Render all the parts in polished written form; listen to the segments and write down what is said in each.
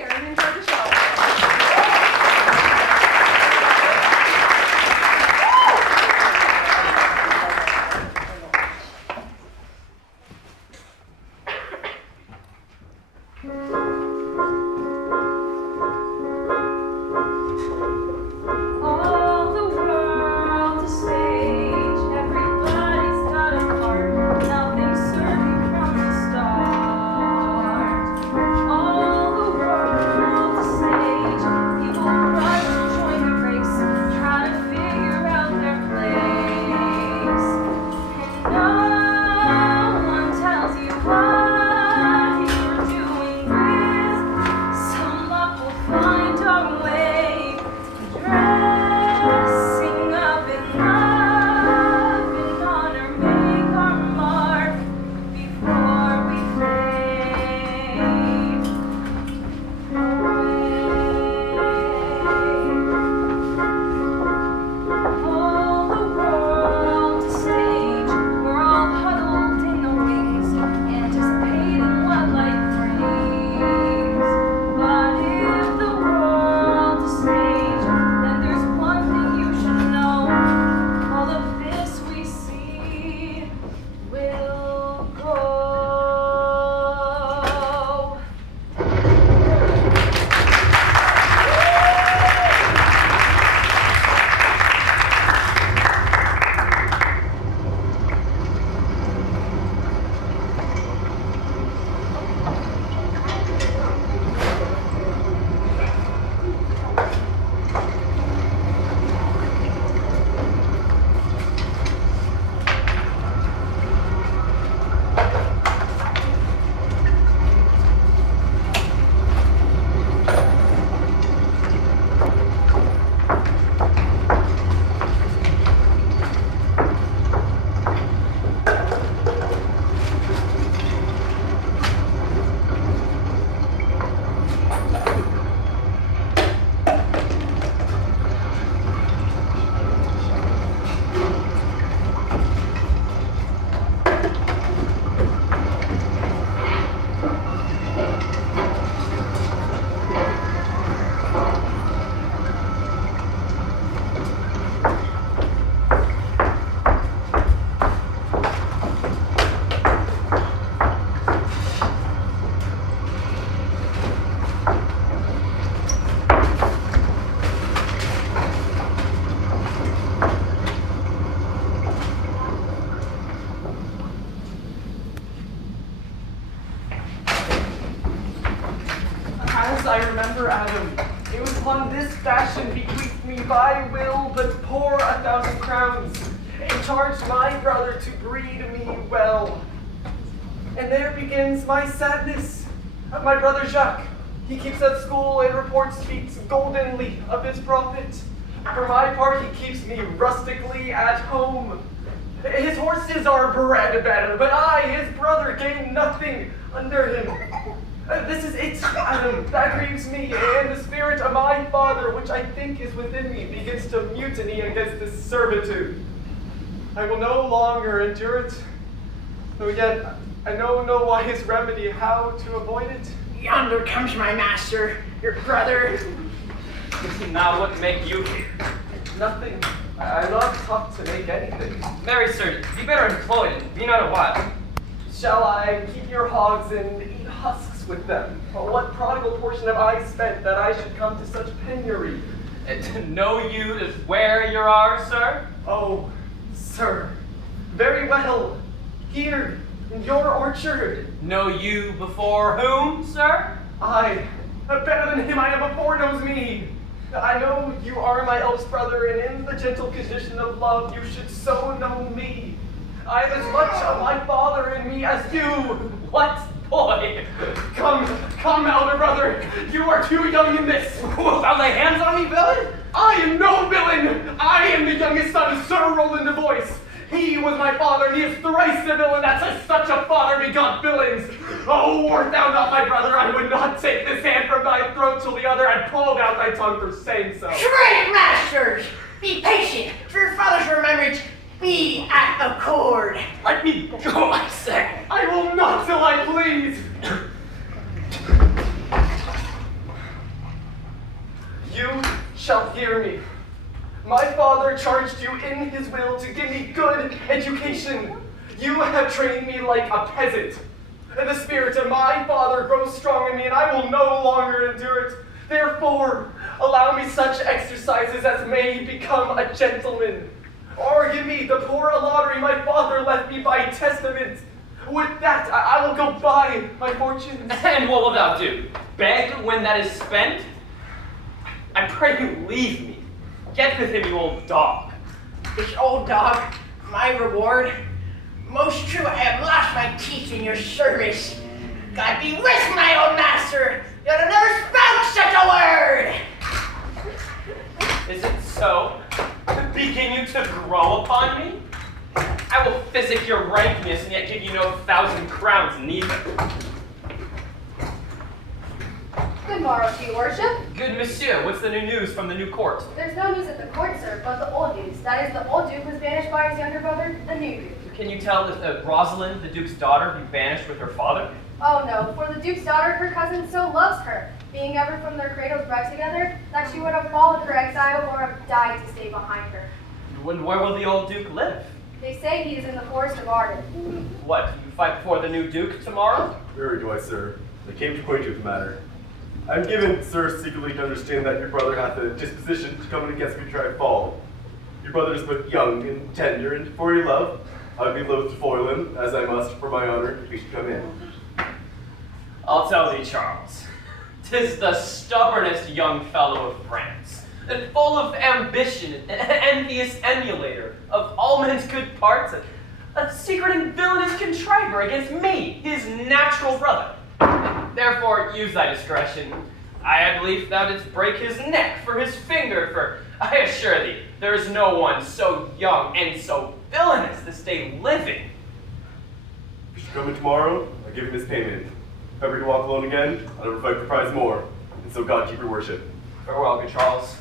here and enjoy the show. I remember Adam. It was upon this fashion bequeathed me by will, but poor 1,000 crowns, and charged my brother to breed me well. And there begins my sadness. My brother Jacques, he keeps at school and report speaks goldenly of his profit. For my part, he keeps me rustically at home. His horses are bred better, but I, his brother, gain nothing under him. This is it, Adam, that grieves me, and the spirit of my father, which I think is within me, begins to mutiny against this servitude. I will no longer endure it, though yet I know no wise remedy how to avoid it. Yonder comes my master, your brother. Now what make you here? Nothing. I'm not taught to make anything. Marry, sir, be better employed and be not a while. Shall I keep your hogs and eat husks with them? Or what prodigal portion have I spent that I should come to such penury? And know you is where you are, sir? Oh, sir, very well. Here, in your orchard. Know you before whom, sir? I, better than him I am before knows me. I know you are my eldest brother, and in the gentle condition of love you should so know me. I have as much of my father in me as you. What boy? Come, elder brother, you are too young in this. Wilt thou lay hands on me, villain? I am no villain. I am the youngest son of Sir Roland de Boyce. He was my father, and he is thrice a villain that such a father begot villains. Oh, wert thou not my brother, I would not take this hand from thy throat till the other had pulled out thy tongue for saying so. Great masters, be patient, for your father's remembrance. Be at accord. Let me go, I say. I will not till I please. shall hear me. My father charged you in his will to give me good education. You have trained me like a peasant. The spirit of my father grows strong in me, and I will no longer endure it. Therefore, allow me such exercises as may become a gentleman. Or give me the poor lottery my father left me by testament. With that, I will go buy my fortunes. And what will thou do? Beg when that is spent? I pray you leave me. Get with him, you old dog. This old dog, my reward. Most true, I have lost my teeth in your service. God be with my old master. You'll never spout such a word. Is it so? Begin you to grow upon me? I will physic your rankness and yet give you no 1,000 crowns neither. Good morrow to you, worship. Good monsieur, what's the new news from the new court? There's no news at the court, sir, but the old news. That is, the old duke was banished by his younger brother, the new duke. Can you tell if Rosalind, the duke's daughter, be banished with her father? Oh no, for the duke's daughter, her cousin so loves her, being ever from their cradles bred together, that she would have followed her exile or have died to stay behind her. And where will the old duke live? They say he is in the forest of Arden. What, you fight before the new duke tomorrow? Very do I, sir. I came to acquaint you with the matter. I am given, sir, secretly to understand that your brother hath a disposition to come in against me to try to fall. Your brother is but young and tender, and for your love, I would be loath to foil him, as I must, for my honor, if he should come in. I'll tell thee, Charles. 'Tis the stubbornest young fellow of France, and full of ambition, an envious emulator of all men's good parts, a secret and villainous contriver against me, his natural brother. Therefore, use thy discretion. I had belief thou didst break his neck for his finger, for I assure thee, there is no one so young and so villainous to stay living. If he should come in tomorrow, I give him his payment. If ever to walk alone again, I'll never fight the prize more, and so God keep your worship. Farewell, good Charles.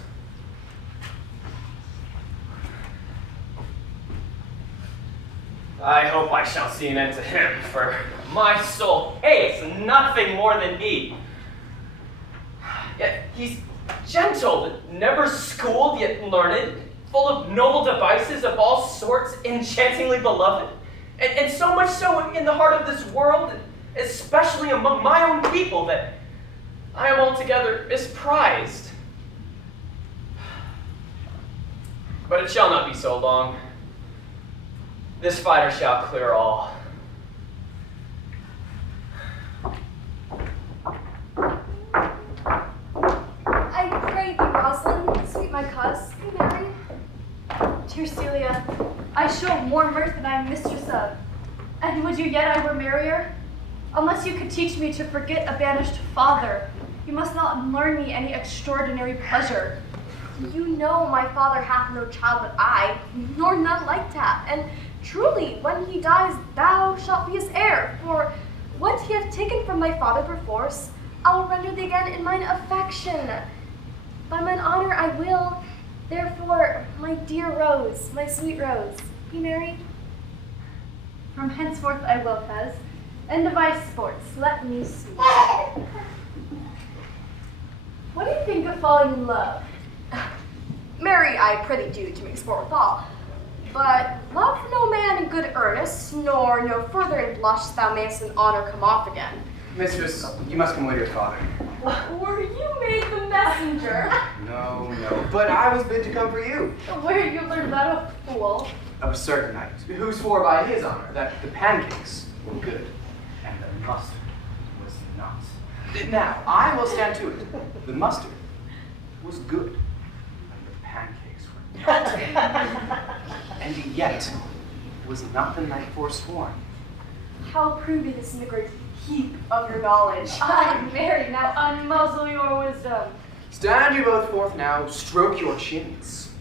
I hope I shall see an end to him, for my soul hates nothing more than he. Yet he's gentle, never schooled, yet learned, full of noble devices of all sorts, enchantingly beloved, and so much so in the heart of this world, especially among my own people, that I am altogether misprized. But it shall not be so long. This fighter shall clear all. I pray thee, Rosalind, sweet my cuss, be merry. Dear Celia, I show more mirth than I am mistress of. And would you yet I were merrier? Unless you could teach me to forget a banished father, you must not learn me any extraordinary pleasure. You know my father hath no child but I, nor none like to have, and truly, when he dies, thou shalt be his heir, for what he hath taken from my father perforce, I will render thee again in mine affection. By mine honor I will, therefore, my dear Rose, my sweet Rose, be merry. From henceforth I will, Fez. End of my sports, let me see. What do you think of falling in love? Marry I prithee do to make sport withal. But love no man in good earnest, nor no further in blush thou mayst in honor come off again. Mistress, you must come with your father. Were you made the messenger? No, but I was bid to come for you. Where you learned that, a fool? Of a certain knight, who swore by his honor that the pancakes were good, and the mustard was not. Now, I will stand to it. The mustard was good, and the pancakes were not. And yet, was not the knight forsworn? How prove you this in the great heap of your knowledge? Ay, Mary, now unmuzzle your wisdom. Stand you both forth now, stroke your chins,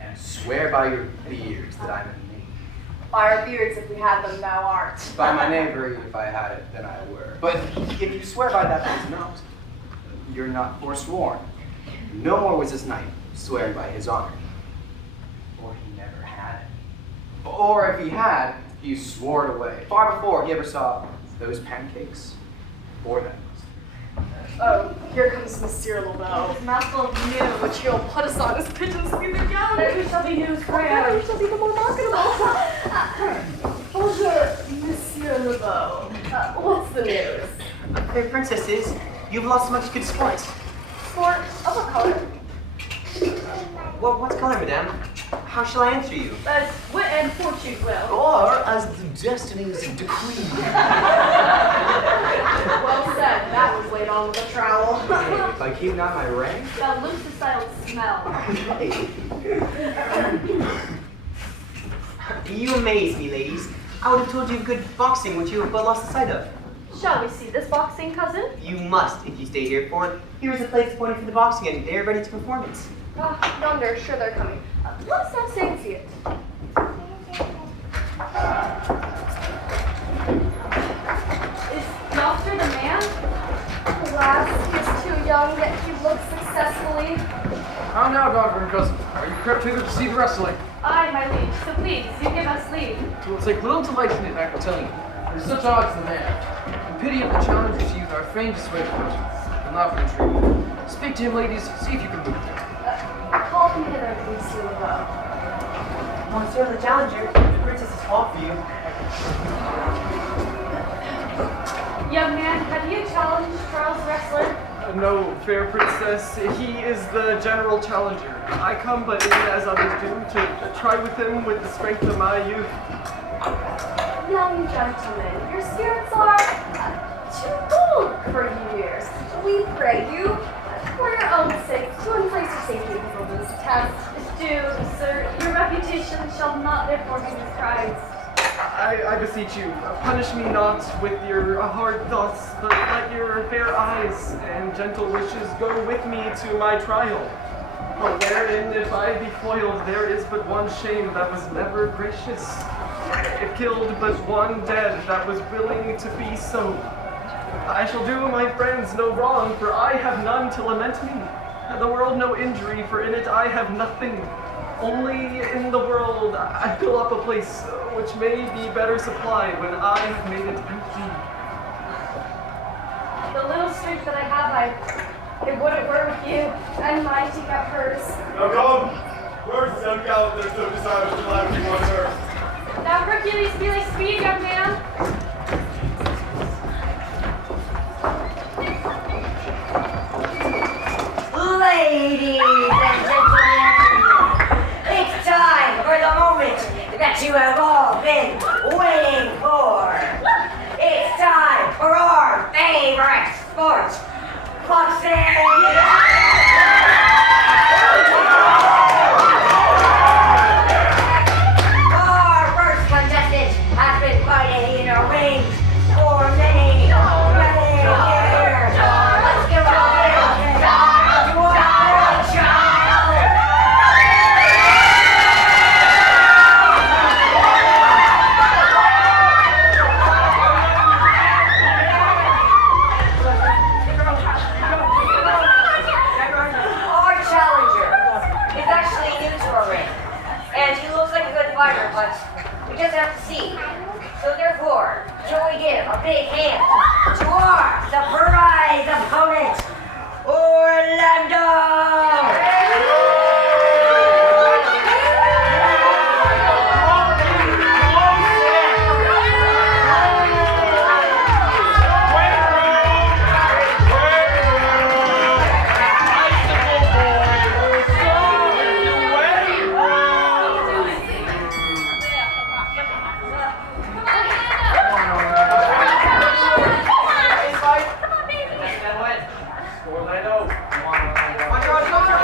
and swear by your beards that I'm a knave. By our beards, if we had them, thou art. By my knavery, if I had it, then I were. But if you swear by that that is not, you're not forsworn. No more was this knight swearing by his honor. Or he never had it. Or if he had, he swore it away, far before he ever saw those pancakes or that mustard. Oh, here comes Monsieur LeBeau. His mouthful of news, which he'll put us on his pigeons speed again. Then we shall be news grand. We shall be the more marketable. Bonjour, Monsieur LeBeau. What's the news? Fair princesses, you've lost much good sport. Sport of what color? What color, madame? How shall I answer you? As wit and fortune will. Or as the destinies decree. Well said. That was laid on with a trowel. Hey, if I keep not my rank. That Lucy-style smell. Hey. You amaze me, ladies. I would have told you of good boxing, which you have but lost the sight of. Shall we see this boxing, cousin? You must, if you stay here for it. Here is a place appointed for the boxing, and they're ready to performance. Yonder, sure they're coming. Let us now stay and see it. Is yonder the man? Alas, he is too young, yet he looks successfully. How now, daughter and cousin? Are you crept hither to see the wrestling? Aye, my liege, so please, you give us leave. You will take little delight in it, I will tell you. There's such odds in the man. In pity of the challenger's youth, our fain to sway fortune, but not for intrigue. Speak to him, ladies, see if you can move him. Call him hither, Monsieur LeBeau. Monsieur the Challenger, the princess has called for you. Young man, have you challenged Charles Wrestler? No, fair princess, he is the general challenger. I come but in as others do to try with him with the strength of my youth. Young gentlemen, your spirits are too bold for you years. We pray you, for your own sake, to embrace your safety before this test. Do, sir, your reputation shall not therefore be described. I beseech you, punish me not with your hard thoughts, but let your fair eyes and gentle wishes go with me to my trial. For wherein, if I be foiled, there is but one shame that was never gracious. It killed but one dead that was willing to be so. I shall do my friends no wrong, for I have none to lament me, and the world no injury, for in it I have nothing. Only in the world I fill up a place which may be better supplied when I have made it empty. The little strength that I have, it wouldn't work with you, and mine take out hers. Now come! Where's the young gallant that so desirous to lie with you on earth? Now Hercules, be like speed, young man. Ladies and gentlemen, it's time for the moment that you have all been waiting for. It's time for our favorite sport, boxing! Our first contestant has been fighting in a ring for many, many years. Let's give a little time to our child. Our challenger is actually new to our ring, and he looks like a good fighter, but we just have to see. So therefore, shall we give a big hand to our surprise opponent, Orlando! Orlando.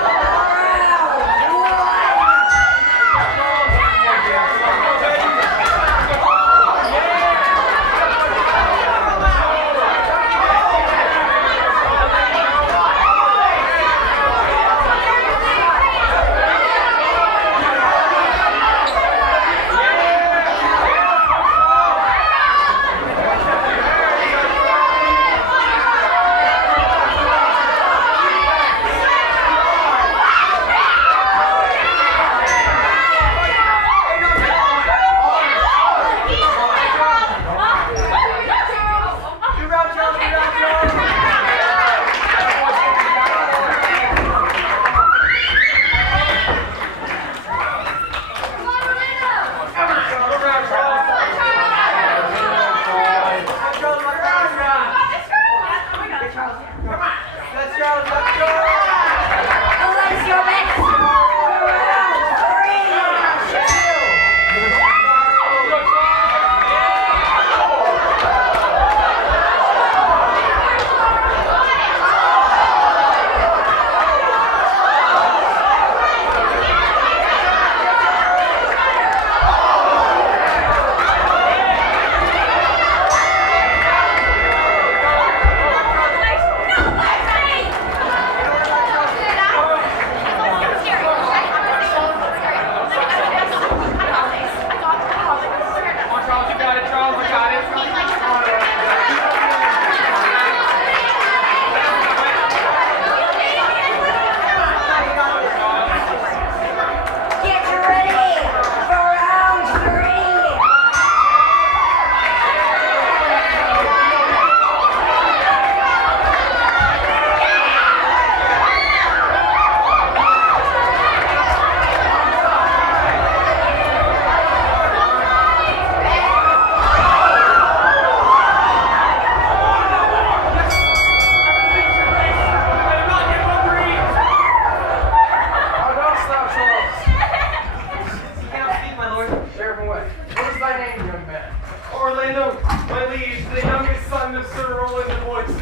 Orlando, my liege, the youngest son of Sir Roland de Boyce.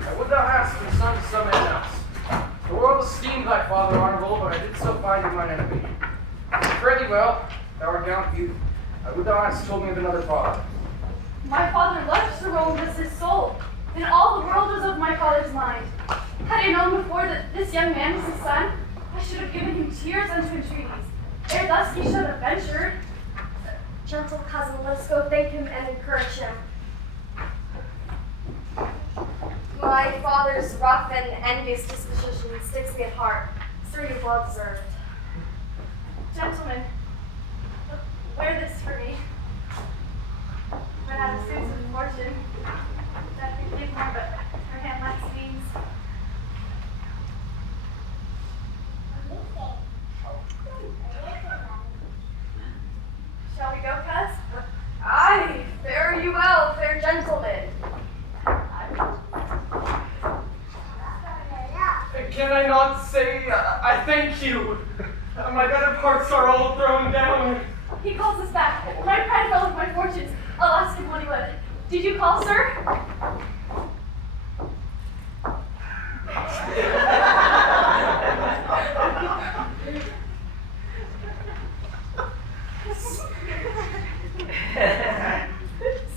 I would thou hadst been son to some man else. The world esteemed thy father honorable, but I did so find him mine enemy. Fare thee well, thou art gallant youth. I would thou hadst told me of another father. My father loved Sir Roland as his soul, and all the world was of my father's mind. Had I known before that this young man was his son, I should have given him tears unto entreaties, ere thus he should have ventured. Gentle cousin, let us go thank him and encourage him. My father's rough and envious disposition sticks me at heart. Sir, you've well deserved. Gentlemen, wear this for me. When out of suits of fortune, that could give more, but her hand lacks wings. Shall we go, cuz? Aye, fare you well, fair gentlemen. Can I not say I thank you? My better parts are all thrown down. He calls us back. When I pride well of my fortunes, I'll ask him what he would. Did you call, sir?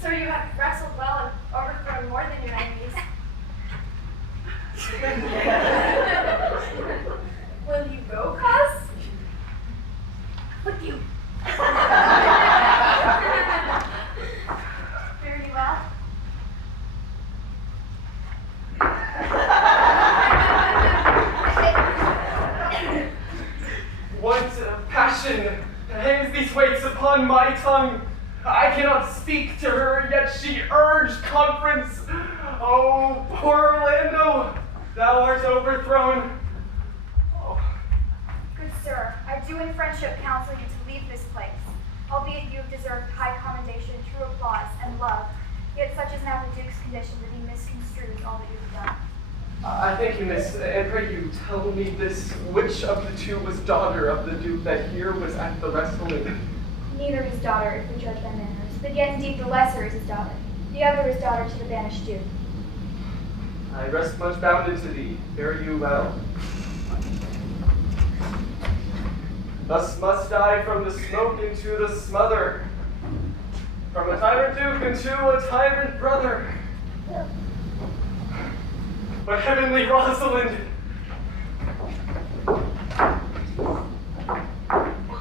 Sir, you have wrestled well and overthrown more than your enemies. Will you go, cuz? With you. Very well. What passion hangs these weights upon my tongue? I cannot speak to her, yet she urged conference. Oh, poor Orlando, thou art overthrown. Oh. Good sir, I do in friendship counsel you to leave this place. Albeit you have deserved high commendation, true applause, and love, yet such is now the Duke's condition that he misconstrues all that you have done. I thank you, miss, and pray you tell me this, which of the two was daughter of the Duke that here was at the wrestling? Neither his daughter, if we judge by manners, but yet indeed the lesser is his daughter. The other is daughter to the banished Duke. I rest much bounded to thee, fare you well. Thus must I from the smoke into the smother, from a tyrant Duke into a tyrant brother. But heavenly Rosalind,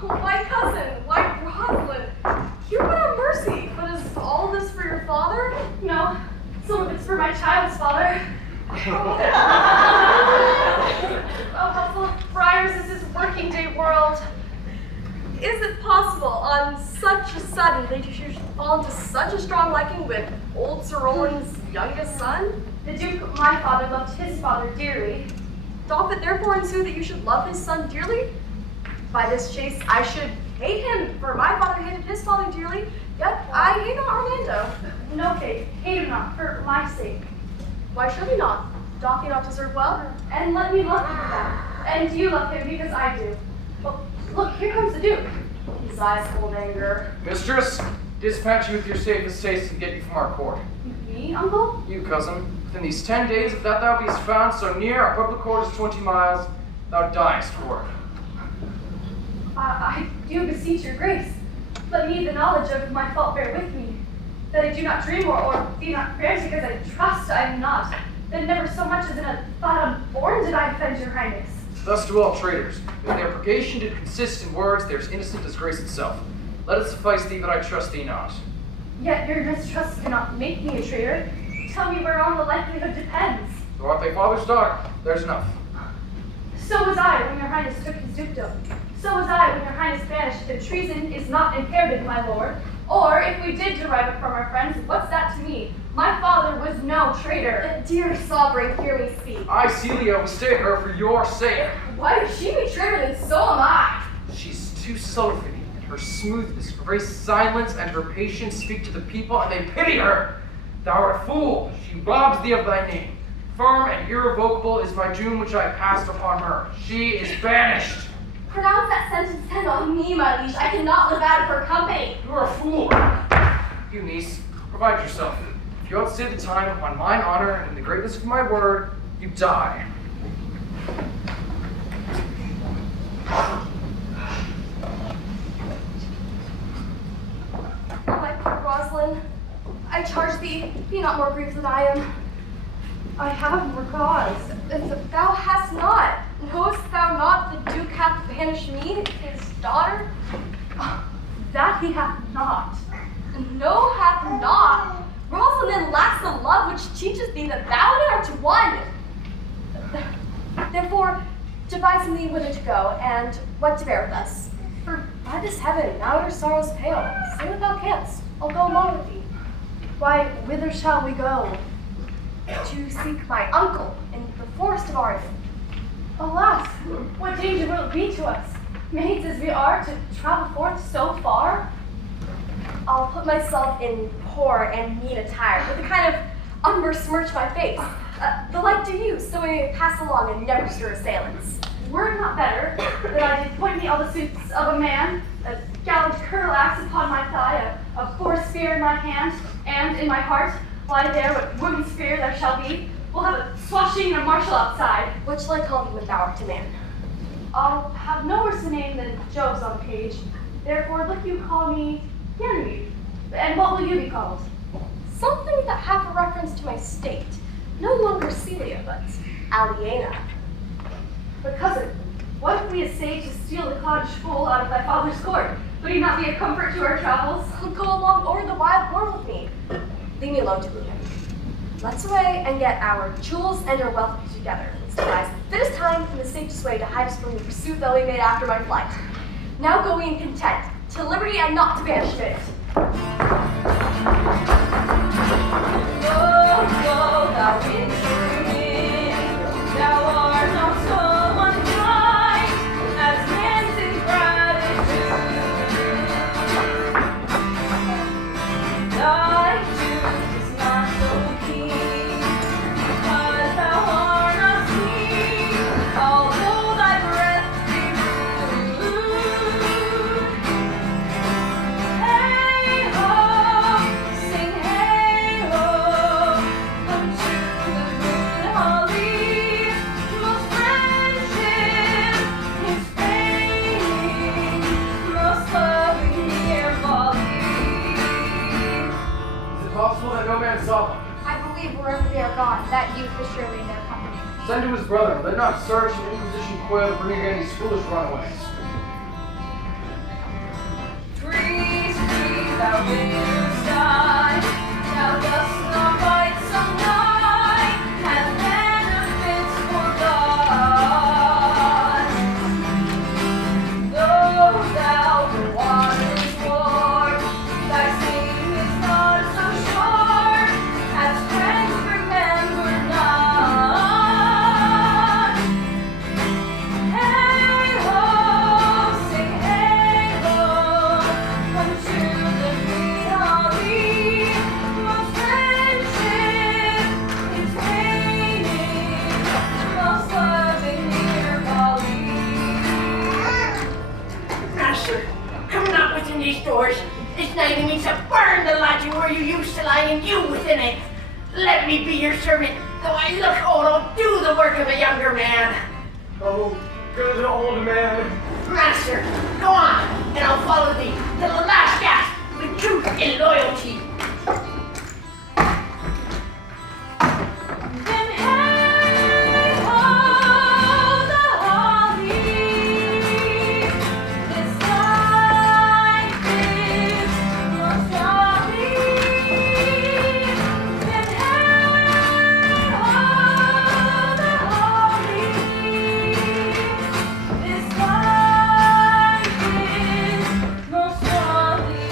Why, cousin? Why, Rosalind? You would have mercy. But is all this for your father? No, some of it's for my child's father. Oh, how full of friars is this working day world. Is it possible on such a sudden that you should fall into such a strong liking with old Sir Roland's youngest son? The Duke, my father, loved his father dearly. Doth it therefore ensue that you should love his son dearly? By this chase, I should hate him, for my father hated his father dearly, yet I hate not Orlando. No, Kate, hate him not, for my sake. Why should he not? Doth he not deserve well? And let me love him for that. And you love him because I do. Well, look, here comes the Duke. His eyes hold anger. Mistress, dispatch you with your safest taste and get you from our court. Me, uncle? You, cousin, within these 10 days, if that thou beest found so near, our public court is 20 miles, thou diest for it. I do beseech your grace. Let me the knowledge of my fault bear with me, that I do not dream or be not prayers because I trust I am not, that never so much as in a thought unborn did I offend your highness. Thus do all traitors. If their purgation did consist in words, they're as innocent as grace itself. Let it suffice thee that I trust thee not. Yet your mistrust cannot make me a traitor. Tell me whereon the likelihood depends. Thou art thy father's daughter. There's enough. So was I when your highness took his dukedom. So was I when your highness banished that treason is not inherited, my lord. Or if we did derive it from our friends, what's that to me? My father was no traitor. Dear sovereign, hear me speak. I, Celia, will stay her for your sake. Why would she be traitor, then so am I. She's too sultry, and her smoothness, her very silence, and her patience speak to the people, and they pity her. Thou art a fool. She robs thee of thy name. Firm and irrevocable is my doom which I passed upon her. She is banished. Pronounce that sentence 10 depends on me, my liege. I cannot live out of her company. You are a fool. You, niece, provide yourself. If you outstay the time upon mine honor and in the greatness of my word, you die. My poor Rosalind, I charge thee, be not more grieved than I am. I have more cause. If thou hast not, knowest thou not the Duke hath banished me, his daughter? That he hath not. No, hath not. Rosalind lacks the love which teaches thee that thou and I are one. Therefore, devise me whither to go, and what to bear with us. For by this heaven, now our sorrows pale. Say what thou canst, I'll go along with thee. Why, whither shall we go? To seek my uncle in the forest of Arden. Alas, what danger will it be to us, maids as we are, to travel forth so far? I'll put myself in poor and mean attire, with a kind of unbesmirch my face. The like do you, so we may pass along and never stir assailants. Were it not better that I did point me all the suits of a man, a gallant curl axe upon my thigh, a forest spear in my hand, and in my heart, lie there what woman's spear there shall be. We'll have a swashing and a martial outside. Which shall I call thee when thou art a man? I'll have no worse a name than Job's on the page. Therefore, look you call me Ganymede. And what will you be called? Something that hath a reference to my state. No longer Celia, but Aliena. But cousin, what if we essayed to steal the cottage fool out of thy father's court? Would he not be a comfort to our travels? Go along o'er the wild world with me. Leave me alone to woo him. Let's away and get our jewels and our wealth together. Let's devise the fittest time and the safest way to hide us from the pursuit that we made after my flight. Now go we in content, to liberty and not to banishment. Go, go, thou wintry wind, thou art not so unkind as men's ingratitude. Thy Duke is not so keen, because thou art not seen, although thy breath be rude. Hey ho, sing hey ho, come to the green holly, most friendship is fading, most loving near folly. Is it possible that no man saw them? I believe wherever they are gone, that youth is surely in their company. Send to his brother, let not search and inquisition coil to bring again these foolish runaways. Trees, trees, thou winter sky, thou dost not bite some night, have benefits for God. Though thou the waters warm, thy sting is not so short, as friends remember not. Hey ho, sing hey ho, come to the green holly, most friendship is waning, most loving near folly. Master, come not within these doors. This night means to burn the lodging where you used to lie, and you within it. Let me be your servant, though I look old, I'll do the work of a younger man. Oh, good old man. Master, go on, and I'll follow thee to the last gasp with truth and loyalty. Then hey ho, the holly, this life is most jolly. Then hey ho, the holly, this life is most jolly.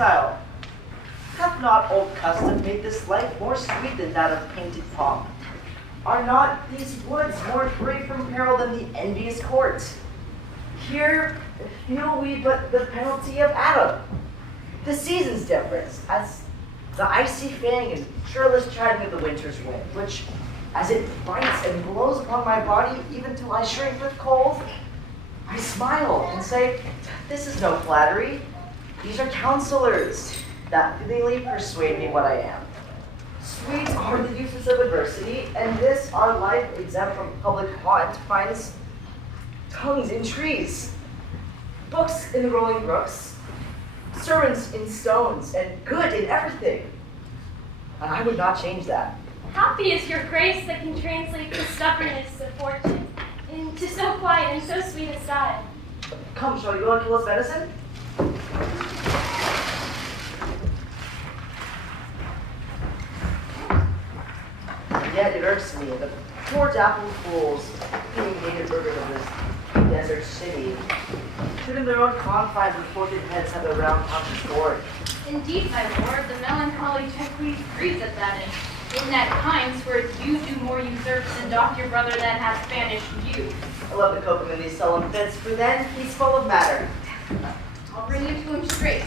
exile. Hath not old custom made this life more sweet than that of painted pomp? Are not these woods more free from peril than the envious court? Here feel we but the penalty of Adam, the season's difference, as the icy fang and churlish chiding of the winter's wind, which, as it bites and blows upon my body, even till I shrink with cold, I smile and say, this is no flattery. These are counselors that fittingly persuade me what I am. Sweet are the uses of adversity, and this our life exempt from public haunt finds tongues in trees, books in the rolling brooks, sermons in stones, and good in everything. And I would not change that. Happy is your grace that can translate the stubbornness of fortune into so quiet and so sweet a style. Come, shall we go and kill us venison? Yet it irks me, the poor dappled fools, being native burgers of this desert city, should in their own confines with folded heads have their round tops scored. Indeed, my lord, the melancholy Jacques grieves at that in that times where you do more usurps than doth your brother that has banished you. I love to cope him in these solemn fits, for then he's full of matter. I'll bring you to him straight.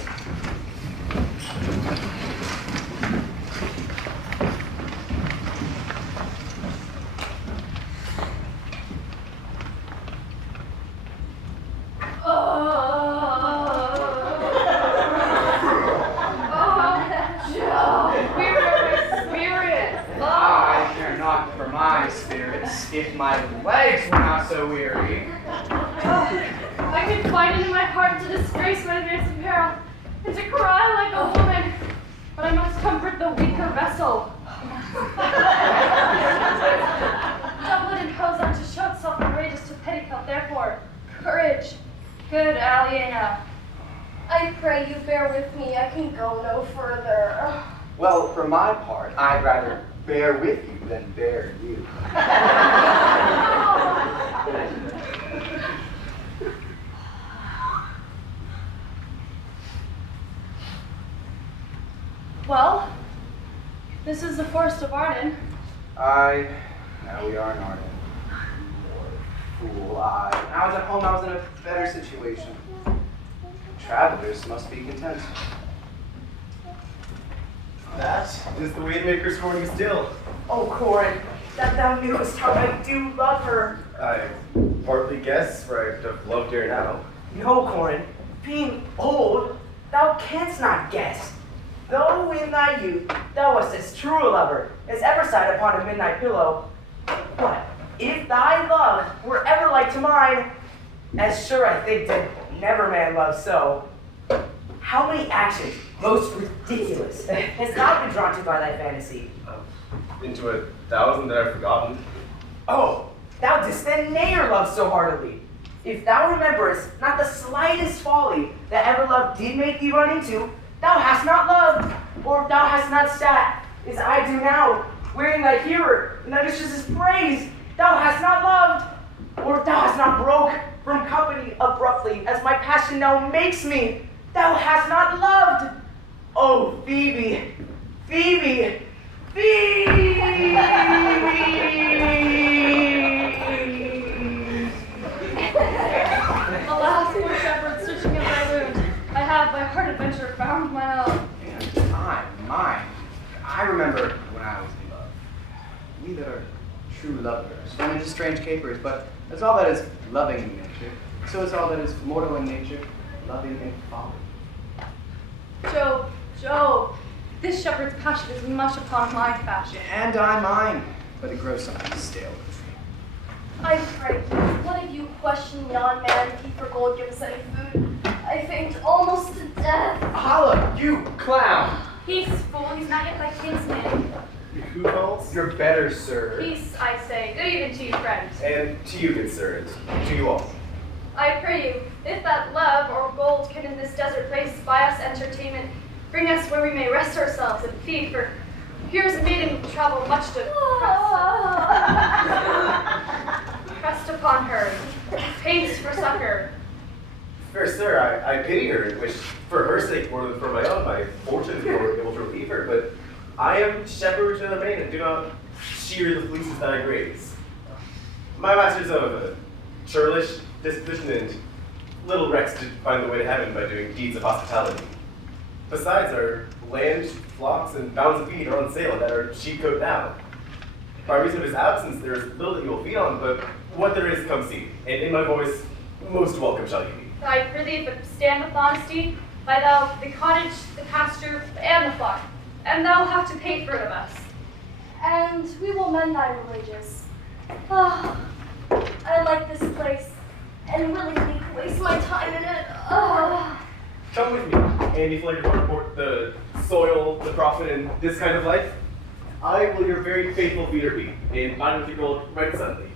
If my legs were not so weary. I could find it in my heart to disgrace my advancing peril and to cry like a woman, but I must comfort the weaker vessel. Doublet and hose are to show itself courageous to petticoat, therefore, courage, good Aliena. I pray you bear with me, I can go no further. Well, for my part, I'd rather bear with you than bear you. Well, this is the forest of Arden. Now we are in Arden. Fool, I was at home, I was in a better situation. Travelers must be content. That is the Weedmaker's scorning still. Oh, Corin, that thou knewest how I do love her. I partly guess, for I have loved her now. No, Corin, being old, thou canst not guess. Though in thy youth thou wast as true a lover as ever sat upon a midnight pillow, but if thy love were ever like to mine, as sure I think did never man love so, how many actions, most ridiculous, has not been drawn to by thy fantasy? Into 1,000 that I've forgotten. Oh, thou didst then ne'er love so heartily. If thou rememberest not the slightest folly that ever love did make thee run into, thou hast not loved, or thou hast not sat, as I do now, wearing thy hearer and thy mistress's praise, thou hast not loved, or thou hast not broke from company abruptly, as my passion now makes me, thou hast not loved. Oh, Phoebe, Phoebe, Phoebe! Alas, poor shepherd, searching in my wound, I have by hard adventure found my own. Mine. I remember when I was in love. We that are true lovers run into strange capers, but as all that is loving in nature, so is all that is mortal in nature, loving in folly. Job, this shepherd's passion is much upon my fashion. And I mine, but it grows something stale with me. I pray you, one of you question yon man if he for gold give us any food. I faint almost to death. Holla, you clown! Peace, fool, he's not yet my kinsman. Who calls? You're better, sir. Peace, I say. Good even to you, friends. And to you, good sir, and to you all. I pray you, if that love or gold can in this desert place buy us entertainment, bring us where we may rest ourselves and feed, for here's a maiden who travel much to pressed upon her, paints for succor. Fair sir, I pity her and wish for her sake more than for my own, my fortunes were able to relieve her, but I am shepherd to the main and do not shear the fleeces that I graze. My master's of a churlish disposition and little recks to find the way to heaven by doing deeds of hospitality. Besides, our land, flocks, and bounds of feed are on sale at our sheepcote now. By reason of his absence, there is little that you will feed on, but what there is, come see. And in my voice, most welcome shall you be. I prithee, but stand with honesty, by thou the cottage, the pasture, and the flock, and thou have to pay for it of us. And we will mend thy wages. Ah, I like this place, and willingly waste my time in it. Ah. Come with me, and if you like to report the soil, the profit, and this kind of life, I will your very faithful feeder be, and bind with your gold right suddenly.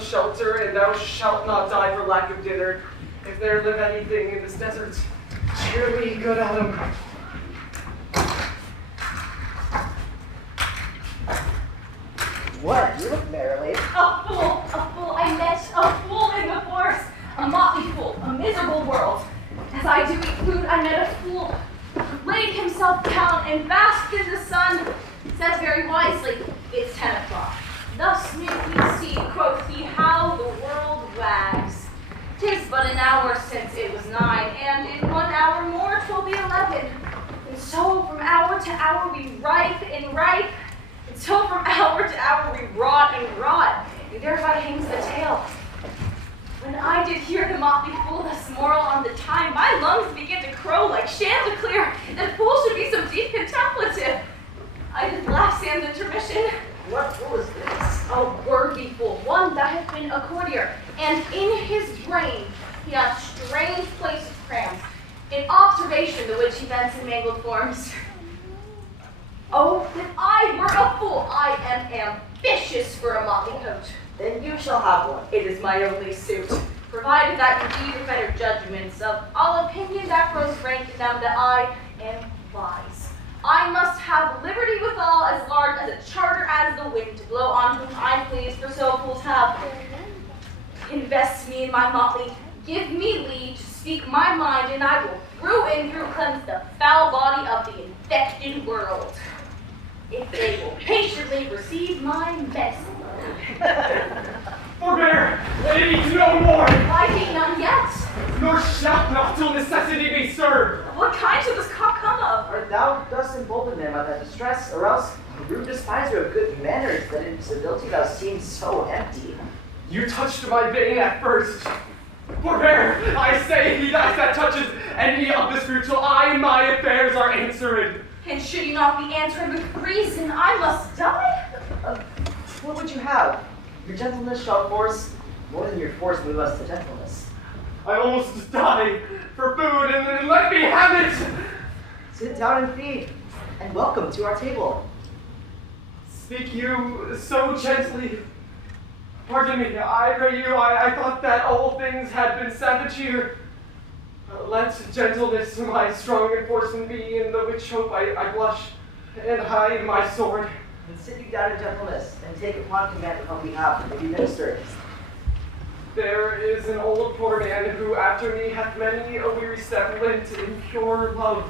Shelter, and thou shalt not die for lack of dinner, if there live anything in this desert. Cheer me, good Adam. What? You look merrily. A fool, I met a fool in the forest, a motley fool, a miserable world. As I do eat food, I met a fool, laid himself down and basked in the sun, says very wisely, it's 10 o'clock. Thus may we see, quoth he, how the world wags. 'Tis but an hour since it was 9, and in 1 hour more 'twill be 11. And so from hour to hour we ripe and ripe, and so from hour to hour we rot and rot, and thereby hangs the tale. When I did hear the motley fool thus moral on the time, my lungs began to crow like chanticleer, that fools should be so deep content What fool is this? A worthy fool, one that has been a courtier, and in his brain he hath strange places crammed, in observation the which he bends in mangled forms. Oh, if I were a fool, I am ambitious for a motley coat. Then you shall have one. It is my only suit, provided that you be the better judgments of all opinion that grows rank in them that I am wise. I must have liberty withal as large as a charter as the wind to blow on whom I please, for so fools have. Invest me in my motley, give me leave to speak my mind, and I will through and through cleanse the foul body of the infected world. If they will patiently receive my medicine. Forbear! Let it eat no more! I take none yet. Nor shalt not till necessity be served! What kind shall this cock come of? Art thou thus emboldened them by thy distress, or else a rude despiser of good manners, that in civility thou seemst so empty? You touched my vein at first. Forbear! I say he that touches any of this fruit till I my affairs are answered. And should you not be answering with reason, I must die? What would you have? Your gentleness shall force, more than your force move us to gentleness. I almost die for food, and let me have it! Sit down and feed, and welcome to our table. Speak you so gently. Pardon me, I pray you, I thought that all things had been savage here. Let gentleness my strong enforcement be, in the which hope I blush and hide my sword. And sit you down in gentleness, and take upon command what we have to be ministered. There is an old poor man who after me hath many a weary step lent in pure love,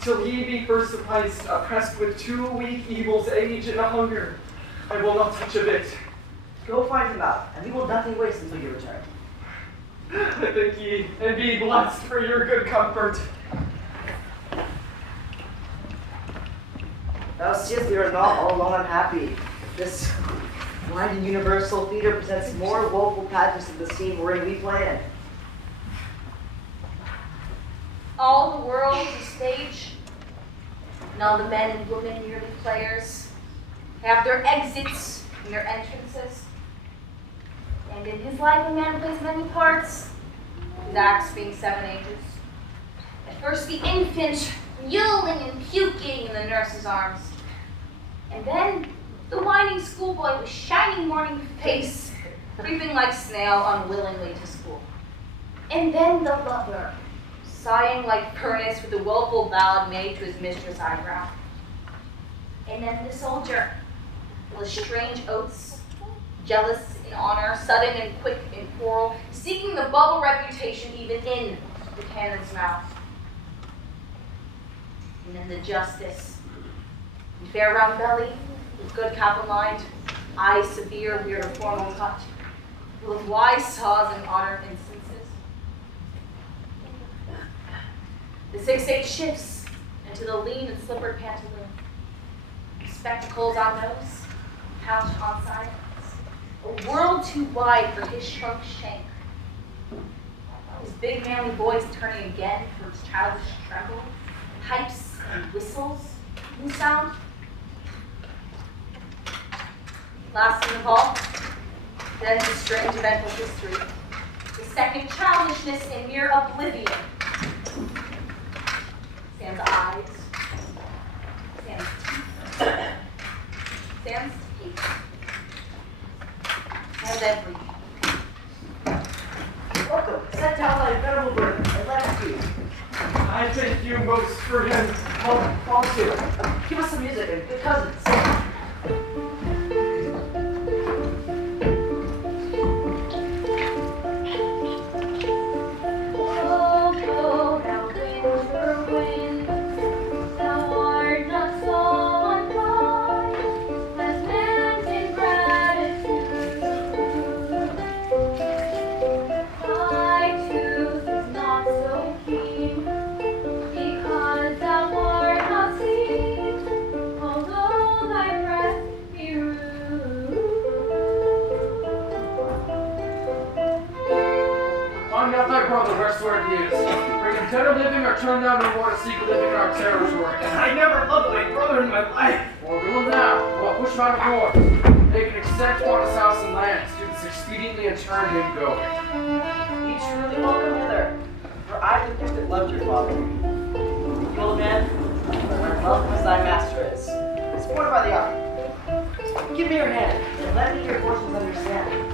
till he be first sufficed, oppressed with 2 weak evils, age and hunger. I will not touch a bit. Go find him out, and we will nothing waste until you return. Thank ye, and be blessed for your good comfort. Thou seest we are not all alone unhappy. This wide and universal theater presents more woeful pageants than the scene wherein we play in. All the world is a stage, and all the men and women merely players, have their exits and their entrances. And in his life a man plays many parts, his acts being 7 ages. At first the infant, yowling and puking in the nurse's arms. And then the whining schoolboy with shining morning face, creeping like snail unwillingly to school. And then the lover, sighing like furnace with the woeful ballad made to his mistress' eyebrow. And then the soldier, with strange oaths, jealous in honor, sudden and quick in quarrel, seeking the bubble reputation even in the cannon's mouth. And then the justice, in fair round belly, with good cap aligned, eyes severe, weird of formal touch, full of wise saws and honored instances. The 6/8 shifts into the lean and slippered pantaloon, spectacles on nose, pouch on side, a world too wide for his shrunk shank. His big manly voice turning again for his childish tremble, pipes and whistles, new sound. Last of all, then the strange eventful history, the second childishness in mere oblivion. Sam's eyes, Sam's teeth, Sam's teeth, and everything. Welcome, set down thy venerable burden, and let us speak. I thank you most for him. Fall to. Give us some music, and good cousins. Although thy breath be never turned down an award to seek a living in our territory. I never loved my brother in my life. Well, we will now. We'll push him out of war. They can extend upon his house and lands, do this expediently and turn him going. Be truly welcome hither, for I the gift that loved your father. You old man, welcome as thy master is. Supported by the army. Give me your hand, and let me your forces understand.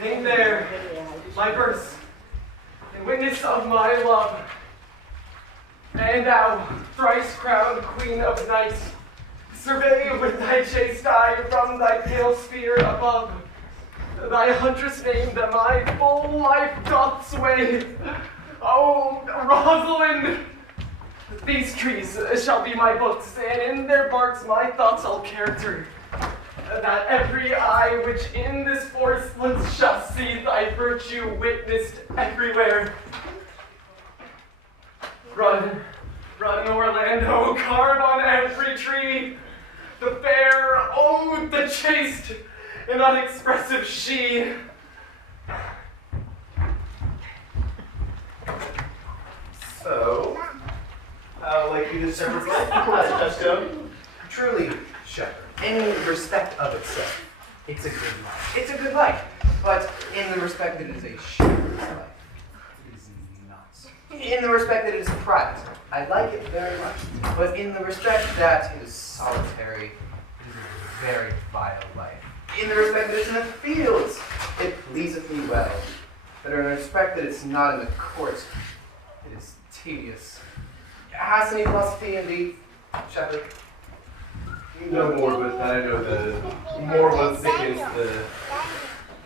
Hang there, my verse, in witness of my love. And thou, thrice-crowned queen of night, survey with thy chaste eye from thy pale sphere above thy huntress name that my full life doth sway. Oh, Rosalind! These trees shall be my books, and in their barks my thoughts I'll character. That every eye which in this forest lands shall see thy virtue witnessed everywhere. Run, run, Orlando, carve on every tree the fair, oh, the chaste and unexpressive she. So, how like you to shepherd's life? Touchstone? Truly, shepherd, in respect of itself, it's a good life. It's a good life, but in the respect that it is a shepherd's life, it is not. In the respect that it is private, I like it very much, but in the respect that it is solitary, it is a very vile life. In the respect that it's in the fields, it pleaseth me well, but in the respect that it's not in the court, it is tedious. Hast any philosophy indeed, shepherd? No more, but I know the more one sickens, the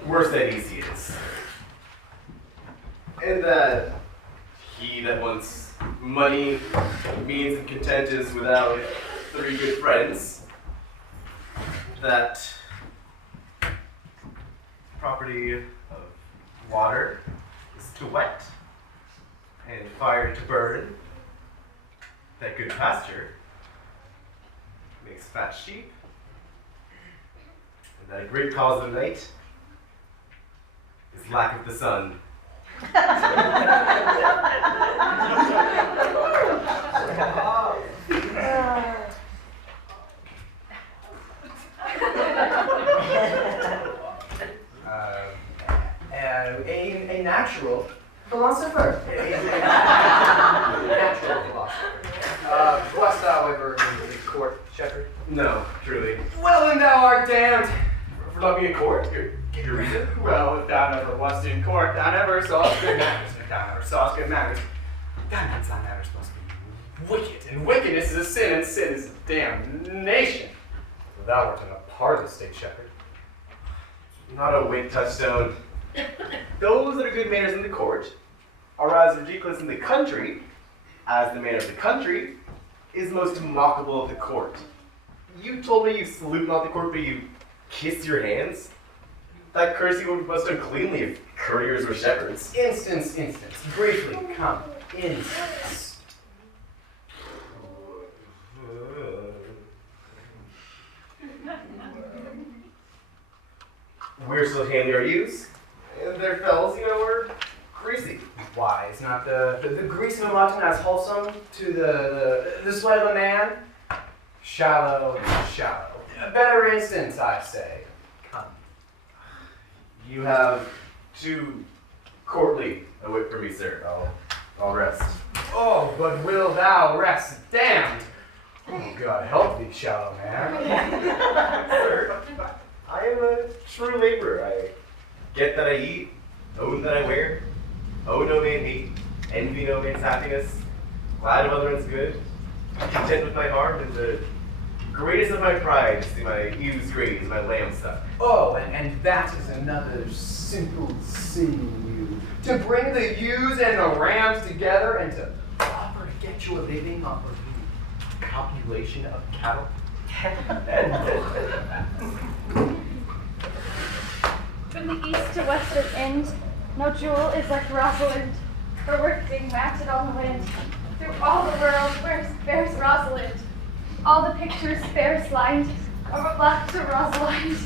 worse at ease he is. And that he that wants money, means, and content is without 3 good friends. That property of water is to wet, and fire to burn. That good pasture makes fat sheep, and that a great cause of night is lack of the sun. A natural philosopher. A natural philosopher. Wast thou ever in the court, shepherd? No, truly. Well, then thou art damned. caught me in court? Your reason? Well, if thou never wast in court, thou never sawest good manners. And if thou never sawest good manners, that means thy manners must be wicked. And wickedness is a sin, and sin is damnation. For thou art in a parlous state, shepherd. Not a wit touchstone. Those that are good manners in the court are as ridiculous in the country as the man of the country is most mockable of the court. You told me you salute not the court, but you kiss your hands? That courtesy would be most uncleanly if courtiers were shepherds. Instance. Briefly, come. Instance. We're so handy our use. And their fells, we're greasy. Why, is not the grease of a mutton as wholesome to the sweat of a man? Shallow. A better instance, I say. Come. You have too courtly a wit for me, sir. I'll rest. Oh, but will thou rest damned? Oh, God help thee, shallow man. Sir, I am a true laborer. I get that I eat, own that I wear, owe no man hate, envy no man's happiness, glad of other men's good, content with my harm, and the greatest of my pride is to my ewes graze, my lamb stuff. Oh, and that is another simple sin in you. To bring the ewes and the rams together and to offer to get you a living off of the copulation of cattle. From the east to western end, no jewel is like Rosalind. Her work being matted on the wind. Through all the world, where bears Rosalind. All the pictures fairest lined, are black to Rosalind.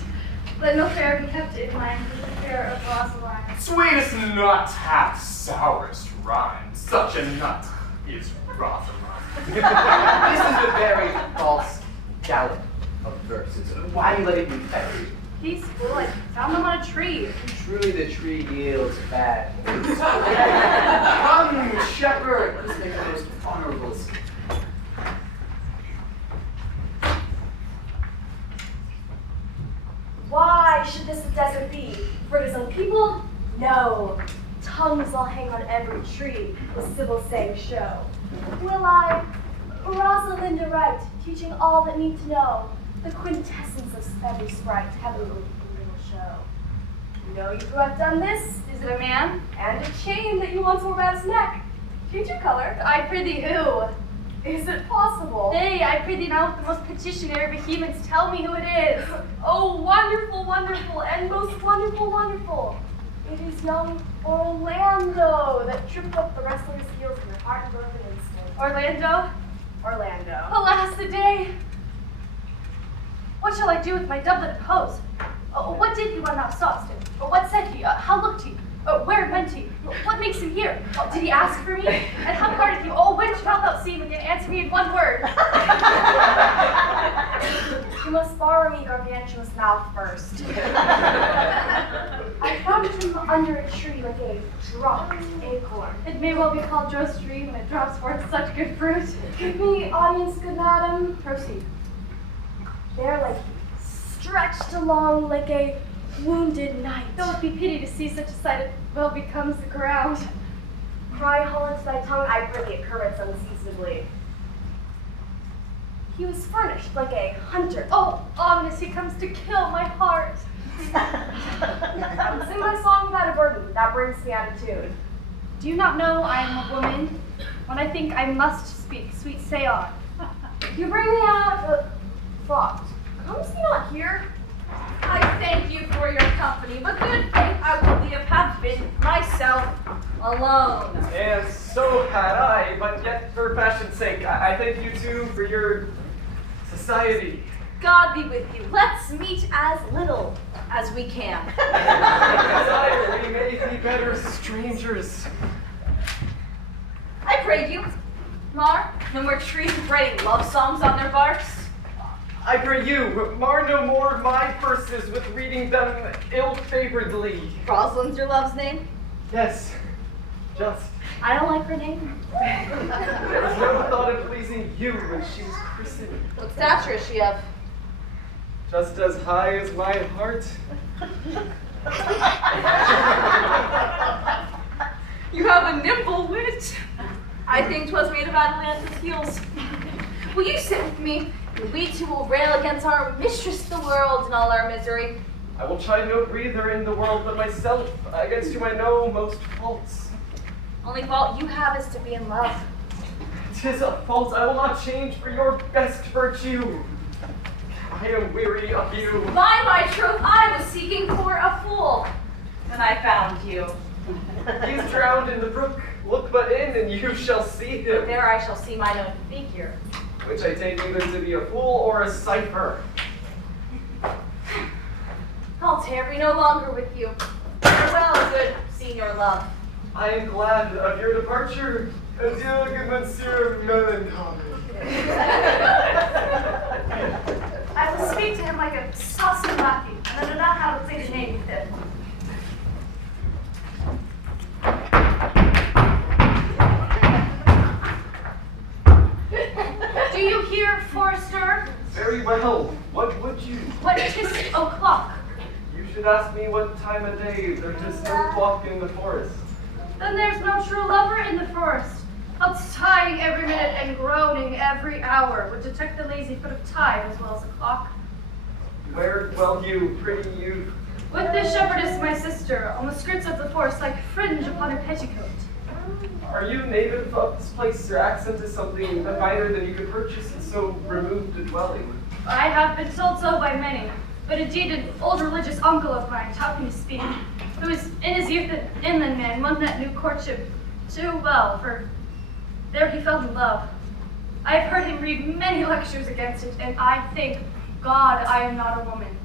Let no fair be kept in mind with the fair of Rosalind. Sweetest nut hath sourest rhyme. Such a nut is Rosalind. This is a very false gallop of verses. Why do you let it be buried? These fool, I found them on a tree. Truly the tree yields bad. Come, shepherd, let us make the most honorable speech. Why should this a desert be? For it is unpeopled? No. Tongues all hang on every tree, the civil saying show. Will I, Rosalinda Wright, teaching all that need to know, the quintessence of every sprite, heavenly little show. Know you who have done this? Is it a man? And a chain that you once wore about his neck? Change your color? I prithee who? Is it possible? Nay, I prithee now with the most petitionary vehemence, tell me who it is. Oh, wonderful, wonderful, and most wonderful, wonderful. It is young Orlando that tripped up the wrestler's heels in their heart and broken instant. Orlando? Alas the day! What shall I do with my doublet and hose? What did he when thou sawest him? What said he? How looked he? Where went he? What makes him here? Did he ask for me? And how parted he? Oh, when shalt thou see him again? Answer me in one word. You must borrow me gargantuous mouth first. I found it from under a tree like a dropped acorn. It may well be called Joe's tree when it drops forth such good fruit. Give me audience, good madam. Proceed. There like stretched along like a wounded knight. Though it be pity to see such a sight, it well becomes the ground. Cry hollow to thy tongue, I prithee, it currents unceasably. He was furnished like a hunter. Oh, ominous, he comes to kill my heart. I would sing my song without a burden, but that brings me out of tune. Do you not know I am a woman? When I think I must speak, sweet say on. You bring me out of thought. Comes he not here? I thank you for your company, but good faith I would have been myself alone. And so had I, but yet for fashion's sake, I thank you too for your society. God be with you. Let's meet as little as we can. Desire we may be better strangers. I pray you, Mar, no more trees writing love songs on their barks. I pray you, mar no more my verses with reading them ill-favoredly. Rosalind's your love's name? Yes, just. I don't like her name. There was no thought of pleasing you when she was christened. What stature is she of? just as high as my heart. You have a nimble wit. I think 'twas made of Atalanta's heels. Will you sit with me? And we two will rail against our mistress the world in all our misery. I will chide no breather in the world but myself, against whom I know most faults. Only fault you have is to be in love. 'Tis a fault I will not change for your best virtue. I am weary of you. By my troth, I was seeking for a fool, and I found you. He is drowned in the brook. Look but in, and you shall see him. There I shall see mine own figure. Which I take either to be a fool or a cipher. I'll tarry no longer with you. Farewell, good senior love. I am glad of your departure. Adieu, good Monsieur Melancholy. I will speak to him like a saucy lackey, and I do not have a pleasing name with him. Do you hear, Forester? Very well. What would you? What 'tis o'clock? You should ask me what time of day. There is no clock in the forest. Then there's no true lover in the forest. Else sighing every minute and groaning every hour would detect the lazy foot of time as well as a clock. Where dwell you, pretty youth? With this shepherdess, my sister, on the skirts of the forest like fringe upon her petticoat. Are you native of this place? Your accent is something finer than you could purchase in so removed a dwelling. I have been told so by many, but indeed an old religious uncle of mine taught me to speak, who was in his youth an inland man, one that knew courtship too well, for there he fell in love. I have heard him read many lectures against it, and I thank God I am not a woman.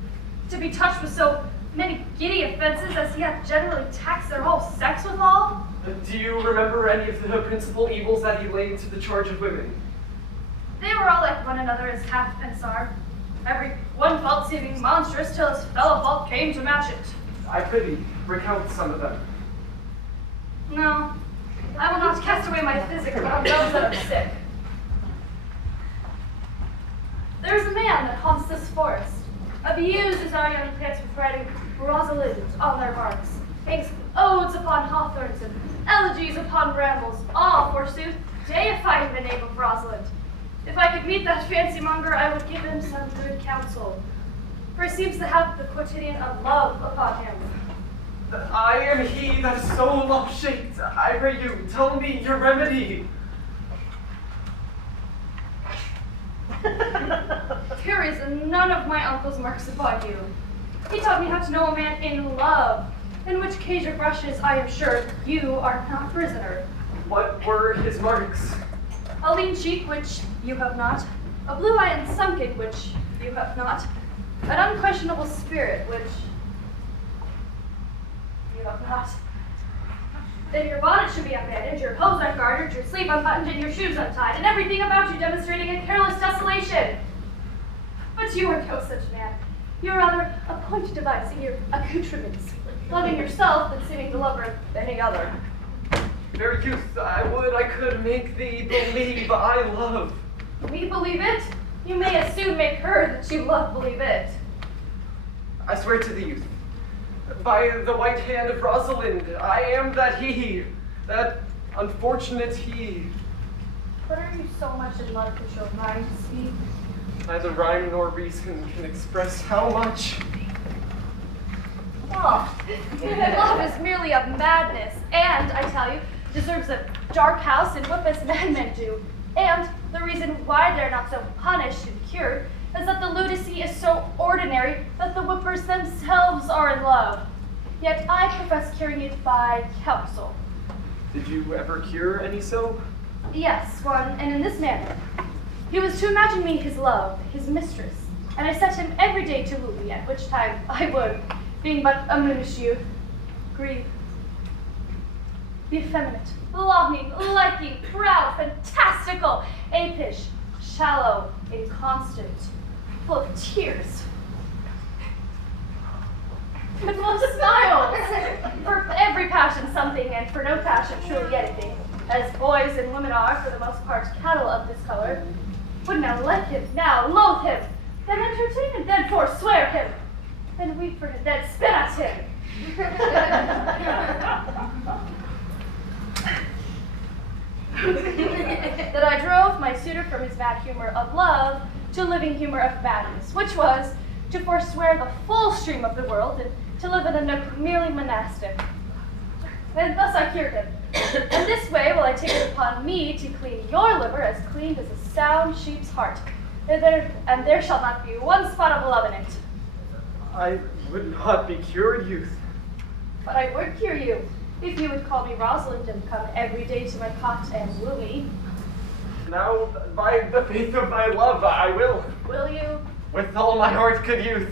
To be touched with so many giddy offenses as he hath generally taxed their whole sex withal. Do you remember any of the principal evils that he laid to the charge of women? They were all like one another as halfpence are. Every one fault seeming monstrous till his fellow fault came to match it. I pity, recount some of them. No, I will not cast away my physic on those that are sick. There is a man that haunts this forest, abuses our young plants with writing Rosalind on their barks, hangs odes upon hawthorns and elegies upon brambles, all, forsooth, deifying the name of Rosalind. If I could meet that fancy monger, I would give him some good counsel, for he seems to have the quotidian of love upon him. I am he that is so love-shaped. I pray you, tell me your remedy. There is none of my uncle's marks upon you. He taught me how to know a man in love, in which case your brushes, I am sure, you are not a prisoner. What were his marks? A lean cheek, which you have not, a blue eye and sunken, which you have not, an unquestionable spirit, which you have not. Then your bonnet should be unbandaged, your hose ungartered, your sleeve unbuttoned, and your shoes untied, and everything about you demonstrating a careless desolation. But you are no such man. You're rather a point device in your accoutrements, loving yourself than seeming to love any other. Fair youth, I would I could make thee believe I love. Me believe it? You may as soon make her that you love believe it. I swear to the youth, by the white hand of Rosalind, I am that he, that unfortunate he. But are you so much in love that your mind speak? Neither rhyme nor reason can express how much. Oh, love is merely a madness, and, I tell you, deserves a dark house and whip as madmen do. And the reason why they're not so punished and cured is that the lunacy is so ordinary that the whippers themselves are in love. Yet I profess curing it by counsel. Did you ever cure any so? Yes, one, and in this manner. He was to imagine me his love, his mistress, and I set him every day to woo me, at which time I would, being but a moonish youth, grieve. Be effeminate, longing, liking, proud, fantastical, apish, shallow, inconstant, full of tears, but full of smiles. For every passion something, and for no passion truly anything, as boys and women are, for the most part, cattle of this color, would now like him, now loathe him, then entertain him, then forswear him, then weep for him, then spit at him. That I drove my suitor from his bad humor of love to living humor of madness, which was to forswear the full stream of the world and to live in a nook merely monastic. And thus I cured him. And this way will I take it upon me to clean your liver as clean as a sound sheep's heart. And there shall not be one spot of love in it. I would not be cured, youth. But I would cure you, if you would call me Rosalind and come every day to my cot and woo me. Now, by the faith of my love, I will. Will you? With all my heart, good youth.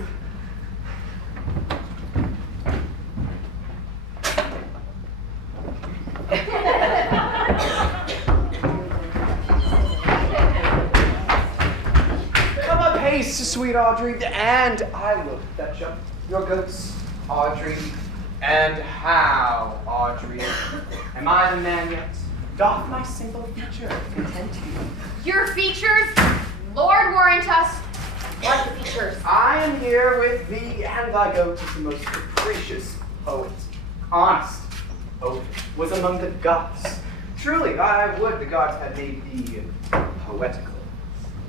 Come apace, sweet Audrey, and I will fetch up your goats, Audrey. And how, Audrey? Am I the man yet? Doth my simple feature content you? Your features? Lord warrant us. What features? I am here with thee and thy goat is the most capricious poet. Honest poet was among the gods. Truly, I would the gods had made thee poetical.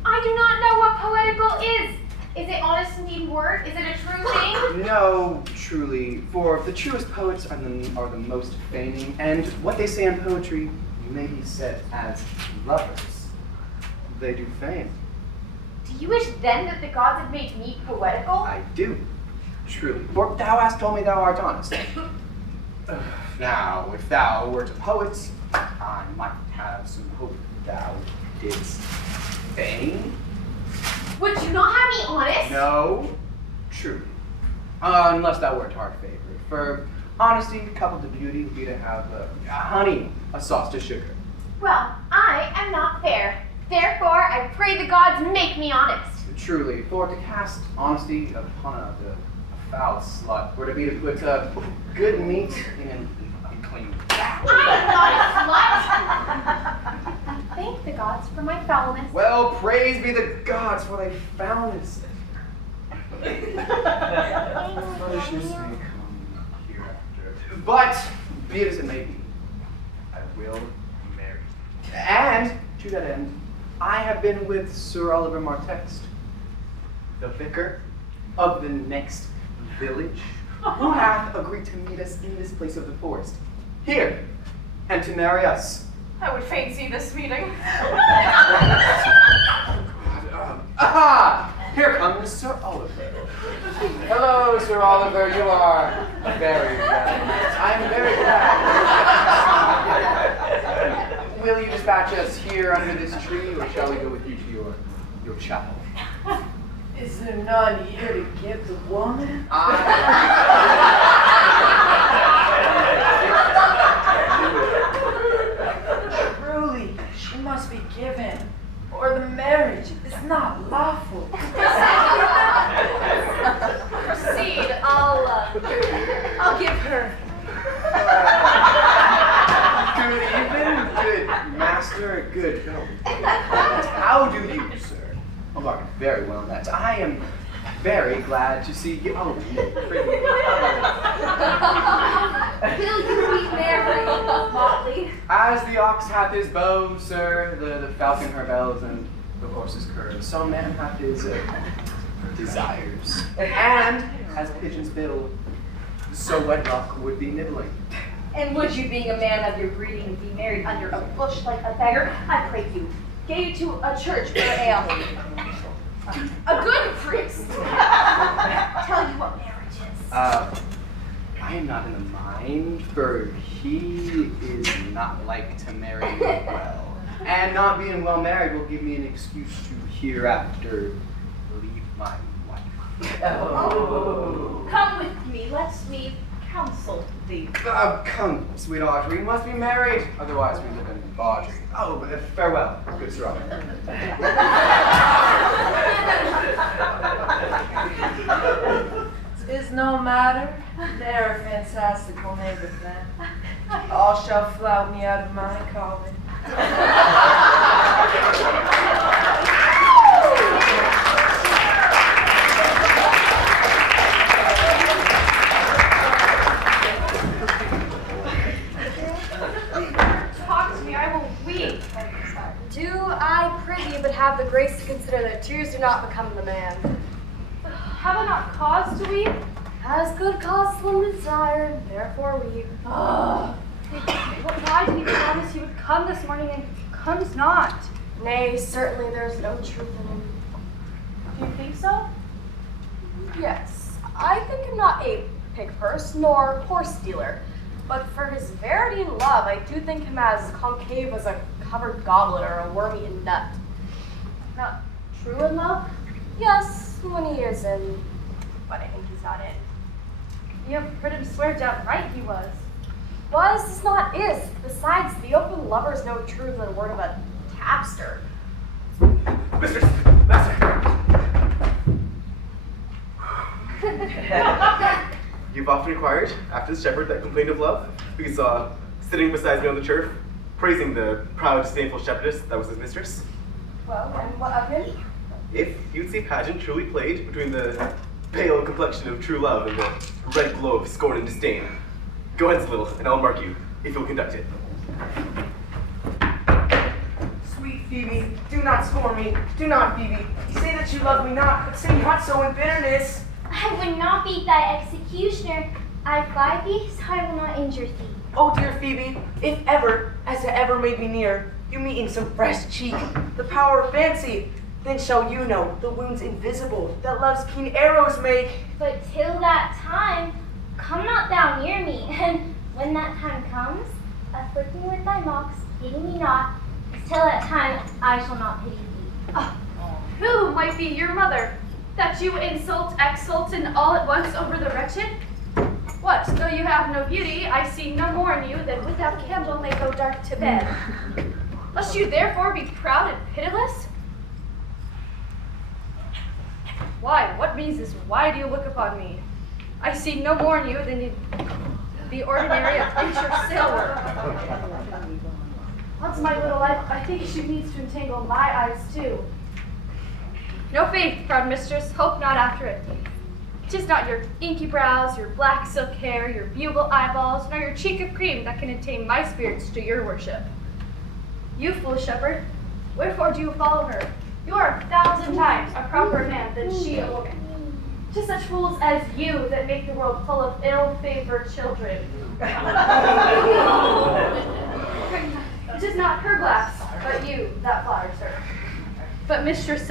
I do not know what poetical is. Is it honest indeed word? Is it a true thing? No, truly, for the truest poets are the most feigning, and what they say in poetry may be said as lovers. They do feign. Do you wish then that the gods had made me poetical? I do, truly, for thou hast told me thou art honest. Now, if thou wert a poet, I might have some hope thou didst feign. Would you not have me honest? No, truly. Unless thou wert hard favored. For honesty coupled to beauty would be to have honey, a sauce to sugar. Well, I am not fair. Therefore, I pray the gods make me honest. Truly, for to cast honesty upon a foul slut were to be to put good meat in an unclean. I am not a slut. Thank the gods for my foulness. Well, praise be the gods for thy foulness. Foolishness may come hereafter. But, be it as it may be, I will marry. And, to that end, I have been with Sir Oliver Martext, the vicar of the next village, who hath agreed to meet us in this place of the forest, here, and to marry us. I would fain see this meeting. Aha! Here comes Sir Oliver. Hello, Sir Oliver. You are very welcome. I'm very glad. Will you dispatch us here under this tree, or shall we go with you to your chapel? Is there none here to give the woman? Truly, she must be given, or the marriage is not lawful. Proceed, I'll give her. Good evening, good master, good fellow. How do you, sir? Oh, are very well met. I am very glad to see you. Oh, pretty. Will you be married, Motley? As the ox hath his bow, sir, the falcon her bells, and the horse's curves, so man hath his desires. And as pigeons fiddle, so wedlock would be nibbling. And would you, being a man of your breeding, be married under a bush like a beggar? I pray you, get you to a church for ale. A good priest. Tell you what marriage is. I am not in the mind, for he is not like to marry well. And not being well married will give me an excuse to hereafter leave my wife. Oh. Come with me, let me counsel thee. Come, sweet Audrey, we must be married, otherwise we live in Audrey. Oh, but farewell, good Sir Oliver. Is no matter. They're a fantastical neighbor then. All shall flout me out of my calling. grace to consider that tears do not become the man. Have I not cause to weep? As good cause one desired, therefore weep. Why did he promise he would come this morning and comes not? Nay, certainly there's no truth in him. Do you think so? Yes, I think him not a pig purse nor horse dealer, but for his verity and love, I do think him as concave as a covered goblet or a worm-eaten nut. Not true in love? Yes, when he is in, but I think he's not in. You have heard him swear downright he was. Was is not is. Besides, the open lover is no truer than the word of a tapster. Mistress! Master! You've often inquired after the shepherd that complained of love, who you saw sitting beside me on the turf, praising the proud, disdainful shepherdess that was his mistress. Well, and what of him? If you'd see pageant truly played between the pale complexion of true love and the red glow of scorn and disdain, go hence a little, and I'll mark you, if you'll conduct it. Sweet Phoebe, do not scorn me. Do not, Phoebe. Say that you love me not, but say not so in bitterness. I would not be thy executioner. I fly thee, so I will not injure thee. Oh, dear Phoebe, if ever, as it ever may be near, you meet in some fresh cheek, the power of fancy, then shall you know the wounds invisible that love's keen arrows make. But till that time, come not thou near me, and when that time comes, afflict me with thy mocks, pity me not, as till that time I shall not pity thee. Who might be your mother, that you insult, exult, and all at once over the wretched? What, though you have no beauty, I see no more in you than without candle may go dark to bed. Must you therefore be proud and pitiless? Why, what means this? Why do you look upon me? I see no more in you than the ordinary adventure sailor. What's my little life? I think she needs to entangle my eyes too. No faith, proud mistress, hope not after it. 'Tis not your inky brows, your black silk hair, your bugle eyeballs, nor your cheek of cream that can attain my spirits to your worship. You foolish shepherd, wherefore do you follow her? You are 1,000 times a proper man than she a woman. 'Tis such fools as you that make the world full of ill-favored children. It is not her glass, but you that flatters her. But mistress,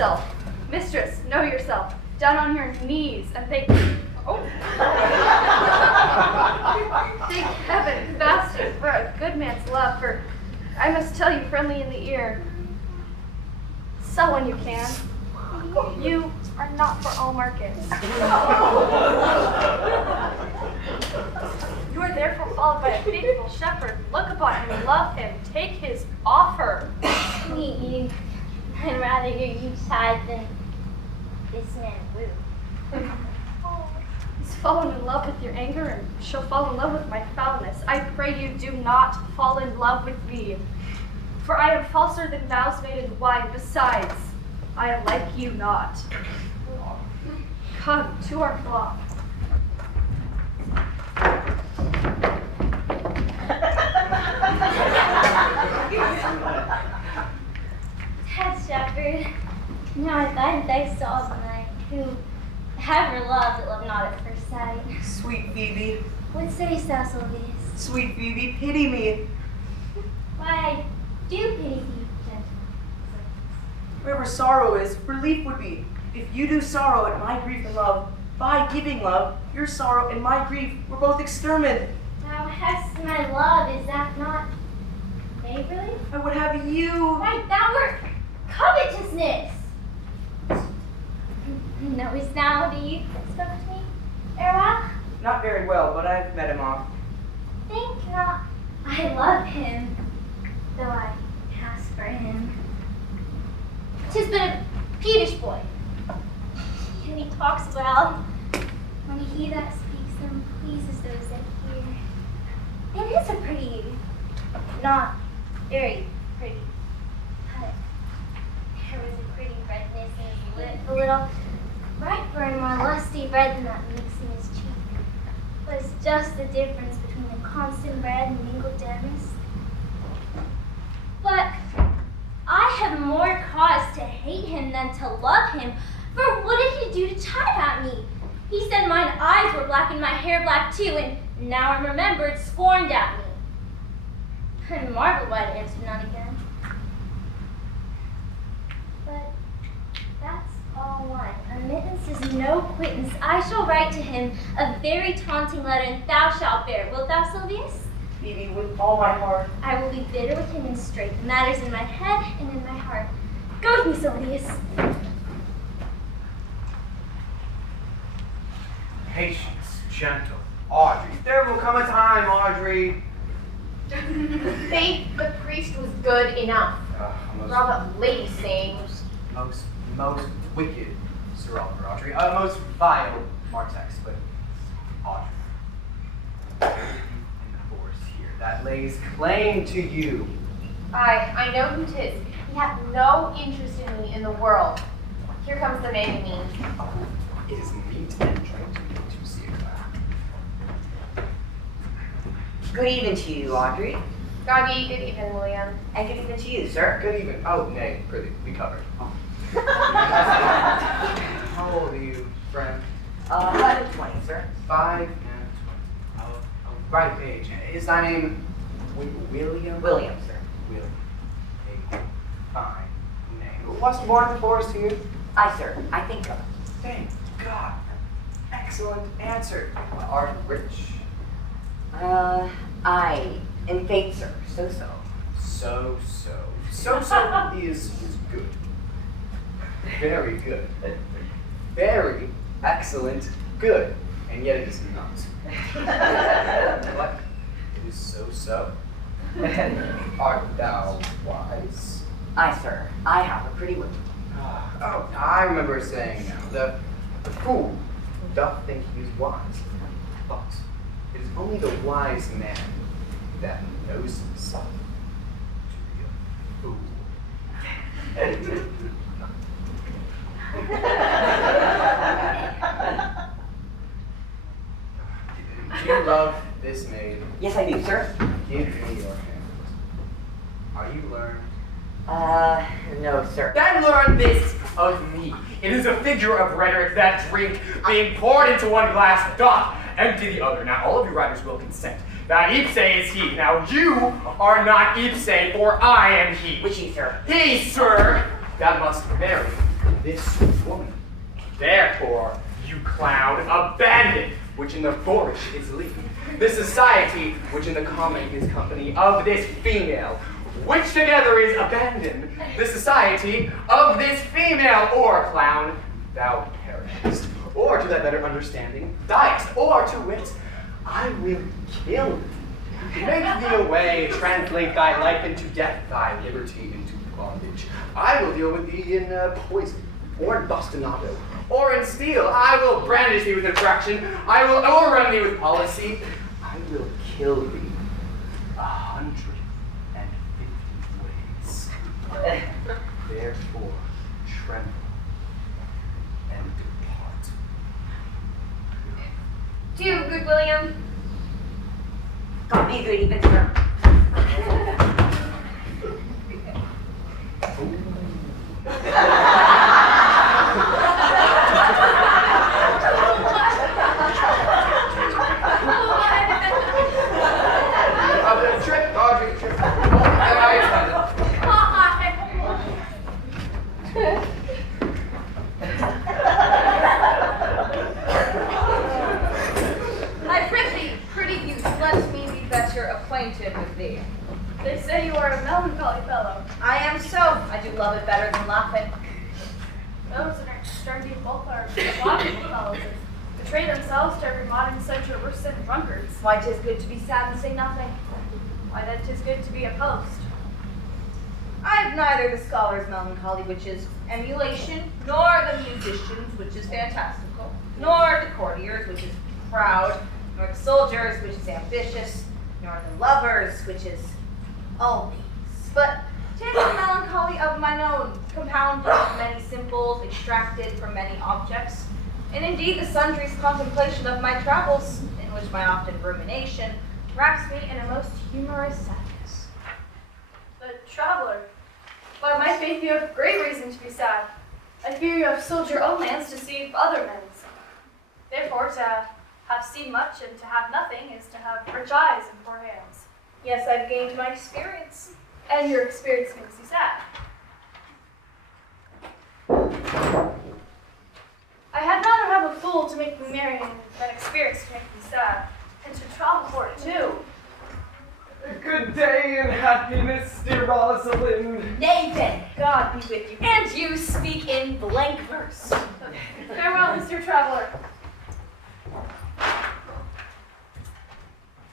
know yourself. Down on your knees and thank thank heaven, fasting for a good man's love, for I must tell you friendly in the ear. Sell when you can. You are not for all markets. You are therefore followed by a faithful shepherd. Look upon him, love him, take his offer. Me, you. I'd rather hear you chide than this man woo. He's fallen in love with your anger and shall fall in love with my foulness. I pray you do not fall in love with me. For I am falser than vows made in wine. Besides, I like you not. Come to our flock. That shepherd, now I find thy saw tonight, who ever loved, love not at first sight. Sweet Phoebe, What sayest thou, Sylvius? sweet Phoebe, pity me. Why, I do pity thee, gentle. Wherever sorrow is, relief would be. If you do sorrow at my grief and love, by giving love, your sorrow and my grief were both exterminated. Thou hast my love, is that not neighborly? I would have you. Why, thou wert covetousness. Knowest thou the youth that spoke to me, erewhile? Not very well, but I've met him off. Think not I love him, though I pass for him. 'Tis but a peevish boy, and he talks well. When he that speaks them pleases those that hear. It is a pretty youth, not very pretty, but there was a pretty redness in his lip, a little riper and more lusty red than that mix in his cheek. Was just the difference between the constant red and mingled dampness. But I have more cause to hate him than to love him, for what did he do to chide at me? He said mine eyes were black and my hair black too, and now I'm remembered scorned at me. I marveled why I answered none again. But that's all one. Admittance is no quittance. I shall write to him a very taunting letter, and thou shalt bear. Wilt thou, Sylvius? Phoebe, with all my heart. I will be bitter with him and straight. The matter's in my head and in my heart. Go with me, Sylvius. Patience, gentle. Audrey, there will come a time, Audrey. Faith, the priest was good enough. Most, Robert lady sayings. most wicked Sir Oliver, Audrey. Most vile Martex, but Audrey. In the forest here, that lays claim to you. I know who 'tis. He hath no interest in me in the world. Here comes the maiden me. It is meat and drink to see a cloud. Good even to you, Audrey. God ye good even, William. And good even to you, sir. Good even. Oh, nay, prithee, be covered. How old are you, friend? 5 and 20, sir. 5 and 20. Right age. Is thy name William? William, sir. William. A fine name. Wast born in the forest here? Aye, sir. I think so. Thank God. Excellent answer. Art rich. I, in faith, sir. So-so. So-so. is good. Very good. Very excellent good. And yet it is not. What? It is so-so. Art thou wise? Aye, sir. I have a pretty wit. Oh, I remember saying now, the fool doth think he is wise, but it is only the wise man that knows himself to be a fool. Do you love this maid? Yes, I do, sir. Give me your hand. Are you learned? No, sir. Then learn this of me. It is a figure of rhetoric that drink, being poured into one glass, doth empty the other. Now, all of you writers will consent that ipse is he. Now, you are not ipse, for I am he. Which he, sir? He, sir, that must marry this woman. Therefore, you clown, abandon, which in the boorish is leave, the society, which in the common is company of this female, which together is abandon, the society of this female, or clown, thou perishest, or to thy better understanding, diest, or to wit, I will kill thee. Make thee away, translate thy life into death, thy liberty into bondage. I will deal with thee in poison, or in bastinado, or in steel. I will brandish thee with attraction. I will overrun thee with policy. I will kill thee 150 ways. Therefore, tremble and depart. Do, good William. God be good even, sir. Trip, Audrey, trip. I prithee, pretty youth, let me be better acquainted with thee. They say you are a melancholy fellow. I am so. I do love it better than laughing. Those that are sturdy both are laudable fellows. Betray themselves to every modern censure worse than drunkards. Why, 'tis good to be sad and say nothing. Why, then 'tis good to be a post. I have neither the scholar's melancholy, which is emulation, nor the musician's, which is fantastical, nor the courtier's, which is proud, nor the soldier's, which is ambitious, nor the lover's, which is all these. But 'tis a melancholy of mine own, compounded of many simples, extracted from many objects, and indeed the sundry's contemplation of my travels, in which my often rumination wraps me in a most humorous sadness. The traveler, By my faith, you have great reason to be sad. I fear you have sold your own lands to see other men's. Therefore, to have seen much and to have nothing is to have rich eyes and poor hands. Yes, I've gained my experience. And your experience makes you sad. I had rather have a fool to make me merry than experience to make me sad, and to travel for it too. Good day and happiness, dear Rosalind. Nay then, God be with you. And you speak in blank verse. Farewell, Mr. Traveler.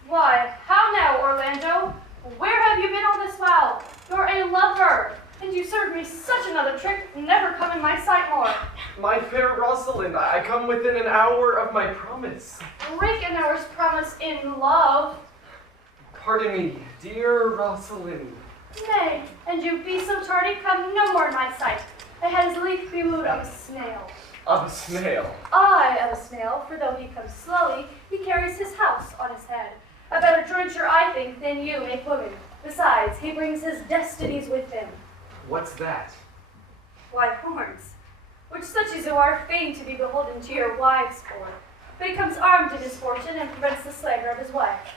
Why, how now, Orlando? Where have you been all this while? You're a lover, and you served me such another trick, never come in my sight more. My fair Rosalind, I come within an hour of my promise. Break an hour's promise in love. Pardon me, dear Rosalind. Nay, and you be so tardy, come no more in my sight. I had as lief be wooed of a snail. Of a snail. I am a snail, for though he comes slowly, he carries his house on his head. A better jointure, I think, than you make women. Besides, he brings his destinies with him. What's that? Why, horns, which such as you are fain to be beholden to your wives for. But he comes armed in his fortune and prevents the slander of his wife.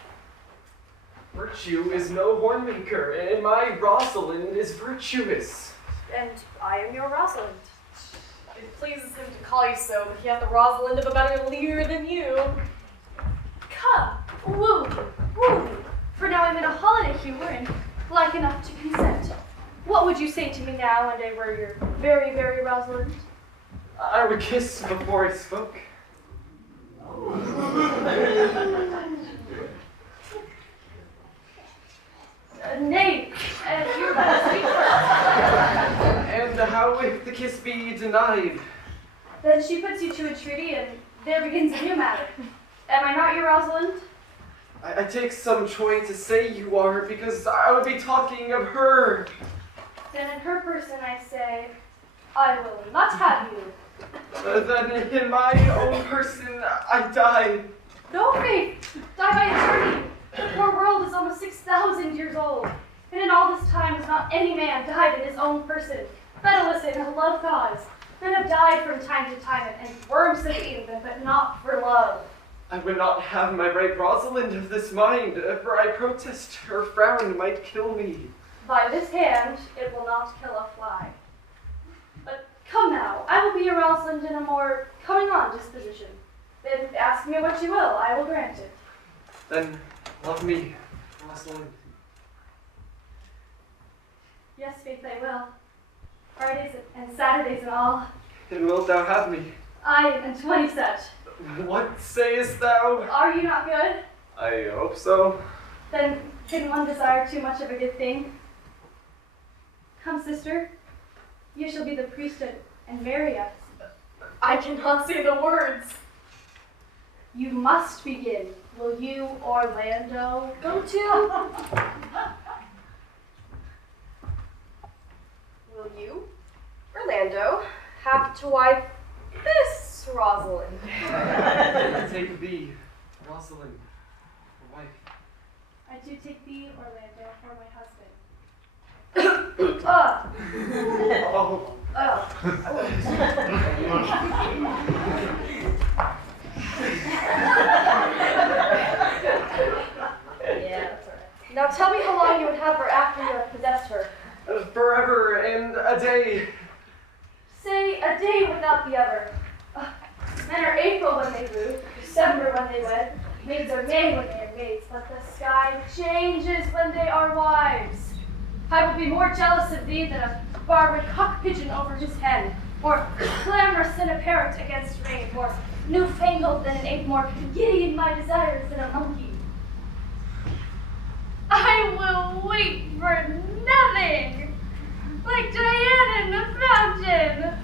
Virtue is no hornmaker, and my Rosalind is virtuous. And I am your Rosalind. It pleases him to call you so, but he hath the Rosalind of a better leer than you. Come, woo me, for now I'm in a holiday humor and like enough to consent. What would you say to me now, and I were your very, very Rosalind? I would kiss before I spoke. Nay, you better speak first. And how if the kiss be denied? Then she puts you to a treaty, and there begins a new matter. Am I not your Rosalind? I take some joy to say you are, because I would be talking of her. Then in her person I say, I will not have you. Then in my own person I die. No, faith, die by eternity. The poor world is almost 6,000 years old, and in all this time has not any man died in his own person. Federalists and love gods. Men have died from time to time, and worms have eaten them, but not for love. I would not have my right Rosalind of this mind, for I protest her frown might kill me. By this hand, it will not kill a fly. But come now, I will be your Rosalind in a more coming-on disposition. Then ask me what you will, I will grant it. Then love me, Rosalind. Yes, faith, I will. Fridays and Saturdays and all. And wilt thou have me? Aye, and 20 such. What sayest thou? Are you not good? I hope so. Then can one desire too much of a good thing? Come, sister, you shall be the priesthood and marry us. I cannot say the words. You must begin. Will you, Orlando, go to? Will you, Orlando, have to wife this Rosalind? I take thee, Rosalind, for wife. I do take thee, Orlando, for my husband. Oh. Yeah, that's all right. Now tell me how long you would have her after you have possessed her. Forever and a day. Say a day without the other. Men are April when they woo, December when they wed, maids are May when they are maids, but the sky changes when they are wives. I will be more jealous of thee than a barred cock pigeon over his hen, more clamorous than a parrot against rain, more newfangled than an ape, more giddy in my desires than a monkey. I will wait for nothing, like Diana in the fountain.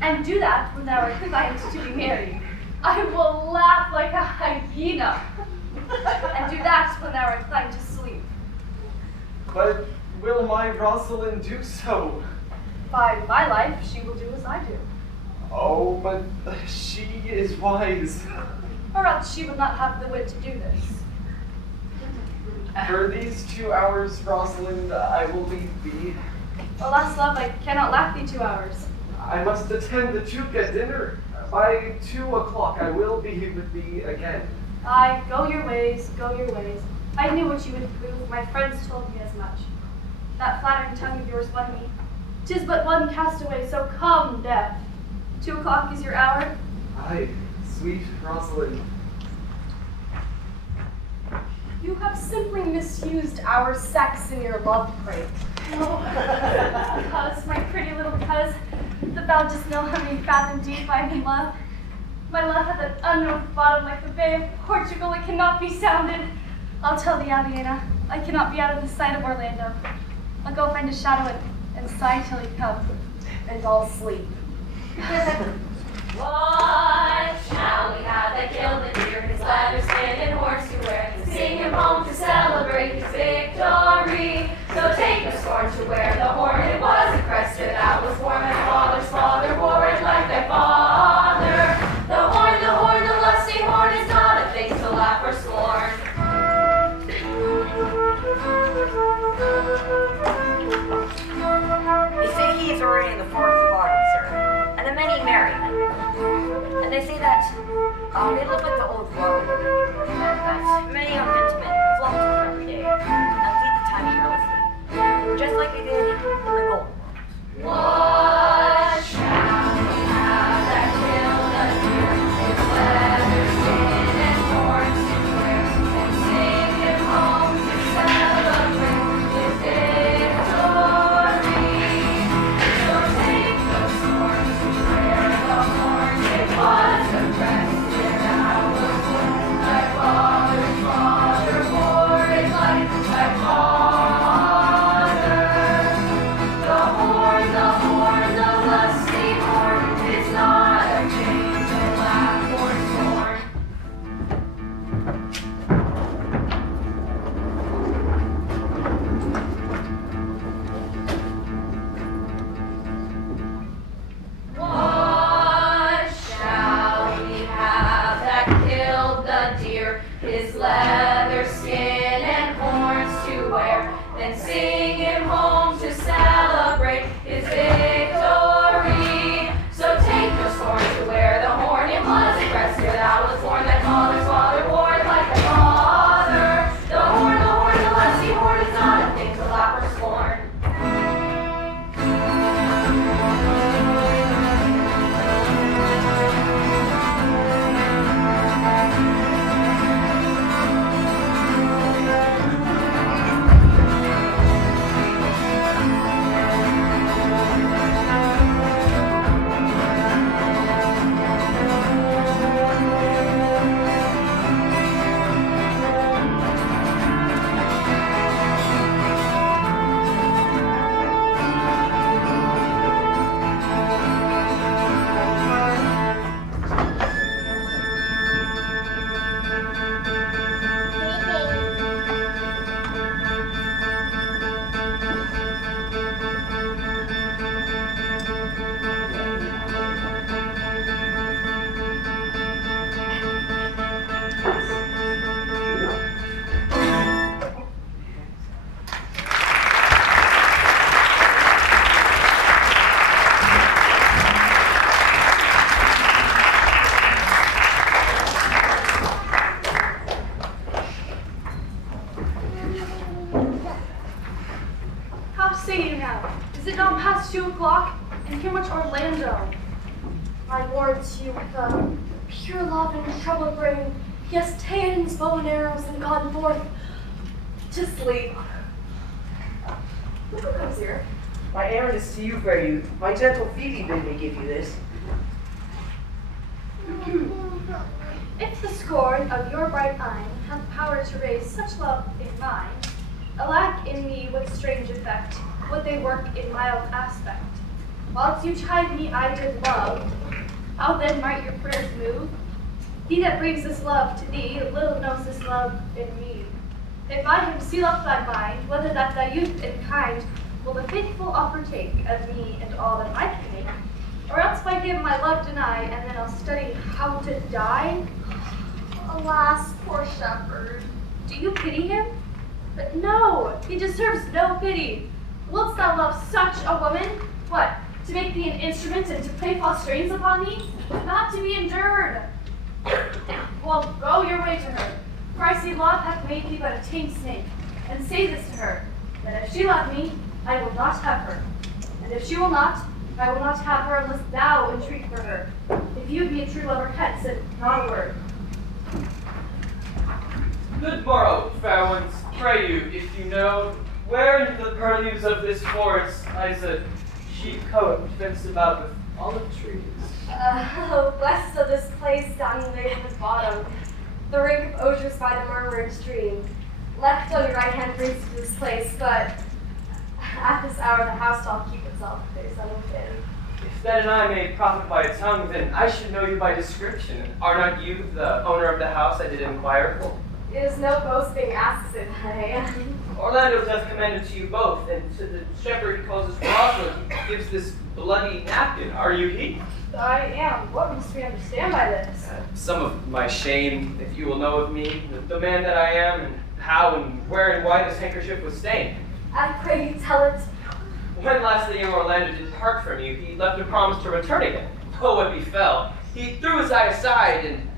And do that when thou art inclined to be married. I will laugh like a hyena, and do that when thou art inclined to sleep. But will my Rosalind do so? By my life, she will do as I do. Oh, but she is wise. Or else she would not have the wit to do this. For these 2 hours, Rosalind, I will leave thee. Alas, love, I cannot lack thee 2 hours. I must attend the Duke at dinner. By 2 o'clock I will be with thee again. Aye, go your ways, go your ways. I knew what you would prove, my friends told me as much. That flattering tongue of yours won me. 'Tis but one castaway, so come, death. 2 o'clock is your hour? Aye, sweet Rosalind. You have simply misused our sex in your love crate. Oh, cuz, my pretty little cuz, that thou just know how many fathom deep I am in love. My love hath an unknown bottom like the Bay of Portugal, it cannot be sounded. I'll tell thee, Aliena, I cannot be out of the sight of Orlando. I'll go find a shadow and sigh till he come, and I'll sleep. What shall we have that killed the deer, his leather skin and horns to wear, and sing him home to celebrate his victory? So take the scorn to wear the horn, it was a crest that was worn, thy father's father wore it like thy father. The horn, the lusty horn is not a thing to laugh or scorn. They say he is already in the forest of autumn, sir, and a many merrymen. And they say that they live like the old road, and that many young gentlemen flock to him every day and lead the time carelessly, just like they did in the Golden World. What shall we have that killed the deer, his leather skin and horns to wear, and sing him home to celebrate his victory? So take those horns to wear the horn, it was a crest that was worn, thy father's father wore it like thy father. The horn, the lusty horn, is not a chain to laugh or scorn. What shall we have that killed the deer, his leather skin and horns to wear, then sing him home to celebrate his victory? So take the scorn to wear the horn, it was a crest that was worn, thy father's father wore it like thy father. The horn, the lusty horn is not a thing to laugh or scorn. How say you now? Is it not past 2 o'clock? And here much Orlando? I warrant you with pure love and trouble bring, he has ta'en his bow and arrows and gone forth to sleep. Look who comes here. My errand is to you, fair youth. My gentle Phoebe bid me give you this. If the scorn of your bright eye hath power to raise such love in mine, alack in me what strange effect would they work in mild aspect. Whilst you chide me I did love, how then might your prayers move? He that brings this love to thee, little knows this love in me. If I him seal up thy mind, whether that thy youth and kind will the faithful offer take of me and all that I can make, or else by him my love deny, and then I'll study how to die. Alas, poor shepherd. Do you pity him? But no, he deserves no pity. Wilt thou love such a woman? What, to make thee an instrument and to play false strains upon thee? Not to be endured. Well, go your way to her, for I see love hath made thee but a tame snake. And say this to her, that if she love me, I will not have her. And if she will not, I will not have her unless thou entreat for her. If you be a true lover, hence, and not a word. Good morrow, fair ones. Pray you, if you know, where in the purlieus of this forest lies a sheepcote fenced about with olive trees? West of this place, down the Laven's bottom, the rink of osiers by the murmuring stream. Left on your right hand brings you to this place, but at this hour the house doth keep itself. There's no within. If that and I may profit by a tongue, then I should know you by description. Are not you the owner of the house I did inquire for? It is no boasting asked it, I am. Orlando doth commend it to you both, and to the shepherd he calls us Rosalind, he gives this bloody napkin. Are you he? I am. What must we understand by this? Some of my shame, if you will know of me, the man that I am, and how and where and why this handkerchief was stained. I pray you tell it. When last the young Orlando did part from you, he left a promise to return again. But what befell? He threw his eye aside, and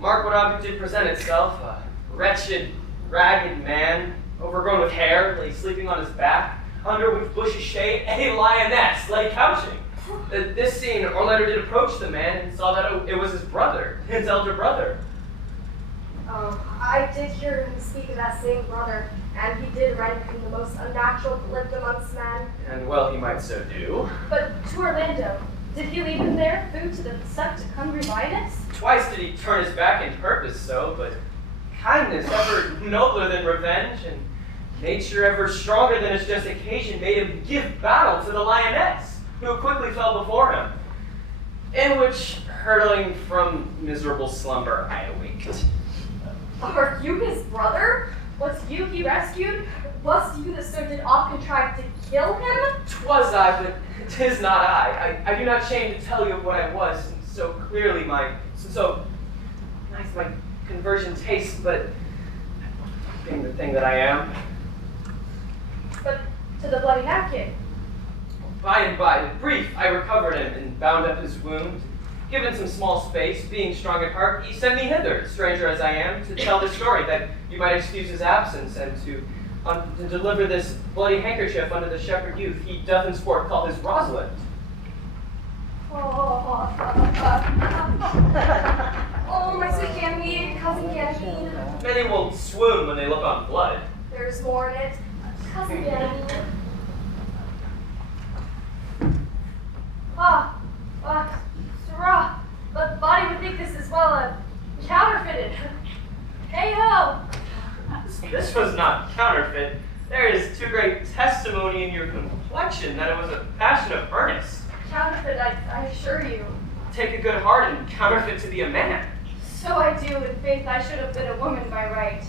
mark what object did present itself. A wretched, ragged man, overgrown with hair, lay sleeping on his back, under which bushy shade a lioness lay couching. This scene, Orlando did approach the man and saw that it was his brother, his elder brother. Oh, I did hear him speak of that same brother, and he did rank him the most unnatural that lived amongst men. And well he might so do. But to Orlando, did he leave him there, food to the sucked hungry lioness? Twice did he turn his back and purpose so, but kindness ever nobler than revenge, and nature ever stronger than its just occasion made him give battle to the lioness, who quickly fell before him, in which, hurtling from miserable slumber, I awaked. Are you his brother? Was you he rescued? Was you that so did oft contrive to kill him? 'Twas I, but 'tis not I. I do not shame to tell you of what I was, and so clearly so nice my conversion tastes, but being the thing that I am. But to the bloody napkin. By and by, brief, I recovered him and bound up his wound. Given some small space, being strong at heart, he sent me hither, stranger as I am, to tell this story, that you might excuse his absence, and to deliver this bloody handkerchief unto the shepherd youth he doth in sport call his Rosalind. Oh, my sweet Ganymede, cousin Ganymede. Many will swoon when they look on blood. There's more in it. Cousin Ganymede. Sirrah, the body would think this is counterfeited. Hey ho! This was not counterfeit. There is too great testimony in your complexion that it was a passion of earnest. Counterfeit, I assure you. Take a good heart and counterfeit to be a man. So I do, in faith I should have been a woman by right.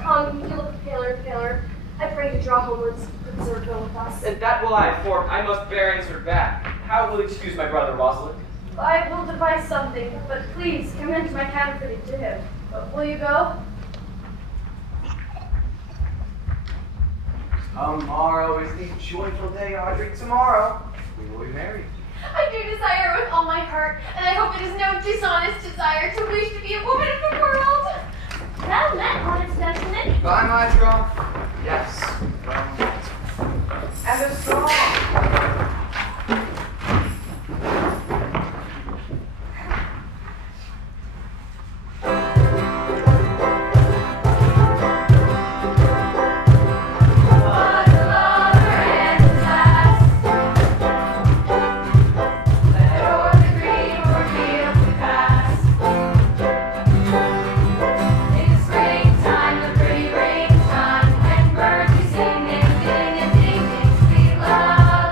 Come, you look paler and paler. I pray you draw homewards, good sir, go with us. And that will I, for I must bear answer back. How will you excuse my brother Rosalind? I will devise something, but please commend my counterfeiting to him. Will you go? Tomorrow is the joyful day, Audrey. Tomorrow we will be married. I do desire with all my heart, and I hope it is no dishonest desire to wish to be a woman of the world. Well met, honest gentleman. By my troth, yes. Well met. And a song. Springtime, the pretty rain shine, and birds sing and sing and sing and sweet love.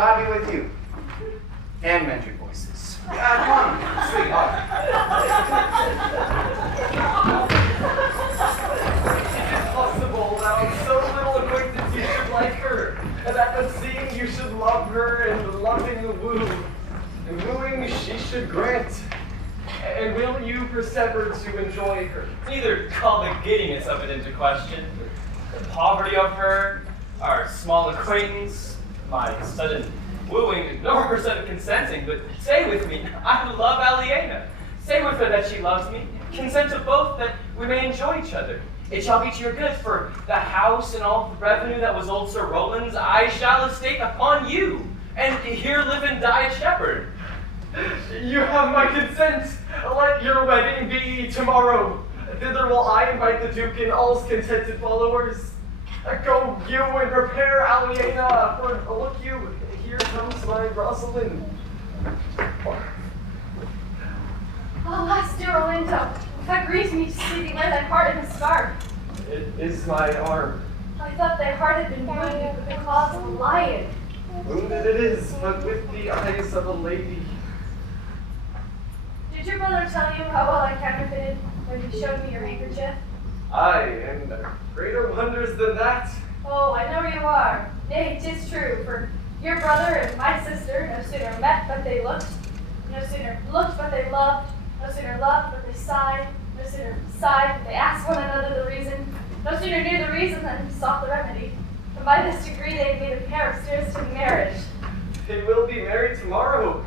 God be with you. And mend your voices. Come, sweetheart. Is it possible that on so little acquaintance you should like her, and that when seeing you should love her, and loving woo, and wooing she should grant? And will you persever to enjoy her? Neither call the giddiness of it into question, the poverty of her, our small acquaintance, my sudden wooing, nor her sudden consenting, but say with me, I love Aliena. Say with her that she loves me. Consent to both that we may enjoy each other. It shall be to your good, for the house and all the revenue that was old Sir Roland's, I shall estate upon you, and here live and die a shepherd. You have my consent. Let your wedding be tomorrow. Thither will I invite the Duke and all his contented followers. Go you and prepare Aliena, for look you, here comes my Rosalind. Alas, dear Orlando, that grieves me to see thee lay thy heart in a scarf. It is my arm. I thought thy heart had been wounded with the claws of a lion. Wounded it is, but with the eyes of a lady. Did your brother tell you how well I counterfeited when you showed me your handkerchief? Aye, and greater wonders than that. Oh, I know you are. Nay, 'tis true, for your brother and my sister no sooner met but they looked, no sooner looked but they loved, no sooner loved but they sighed, no sooner sighed but they asked one another the reason, no sooner knew the reason than sought the remedy. And by this degree they made a pair of stairs to marriage. They will be married tomorrow,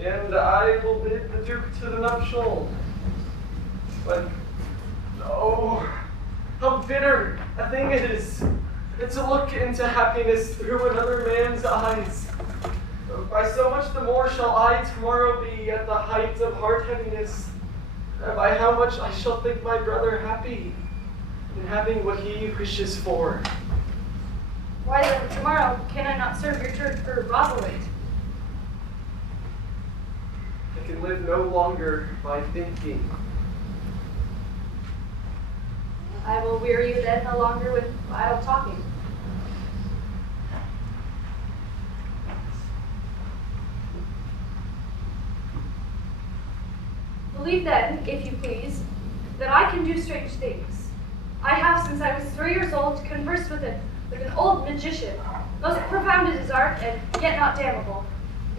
and I will bid the Duke to the nuptial. But, oh, how bitter a thing it is to look into happiness through another man's eyes. By so much the more shall I tomorrow be at the height of heart heaviness, by how much I shall think my brother happy in having what he wishes for. Why then, tomorrow, can I not serve your turn for Rosalind? I can live no longer by thinking. I will weary you then no longer with idle talking. Believe then, if you please, that I can do strange things. I have, since I was 3 years old, conversed with an old magician, most profound in his art, and yet not damnable.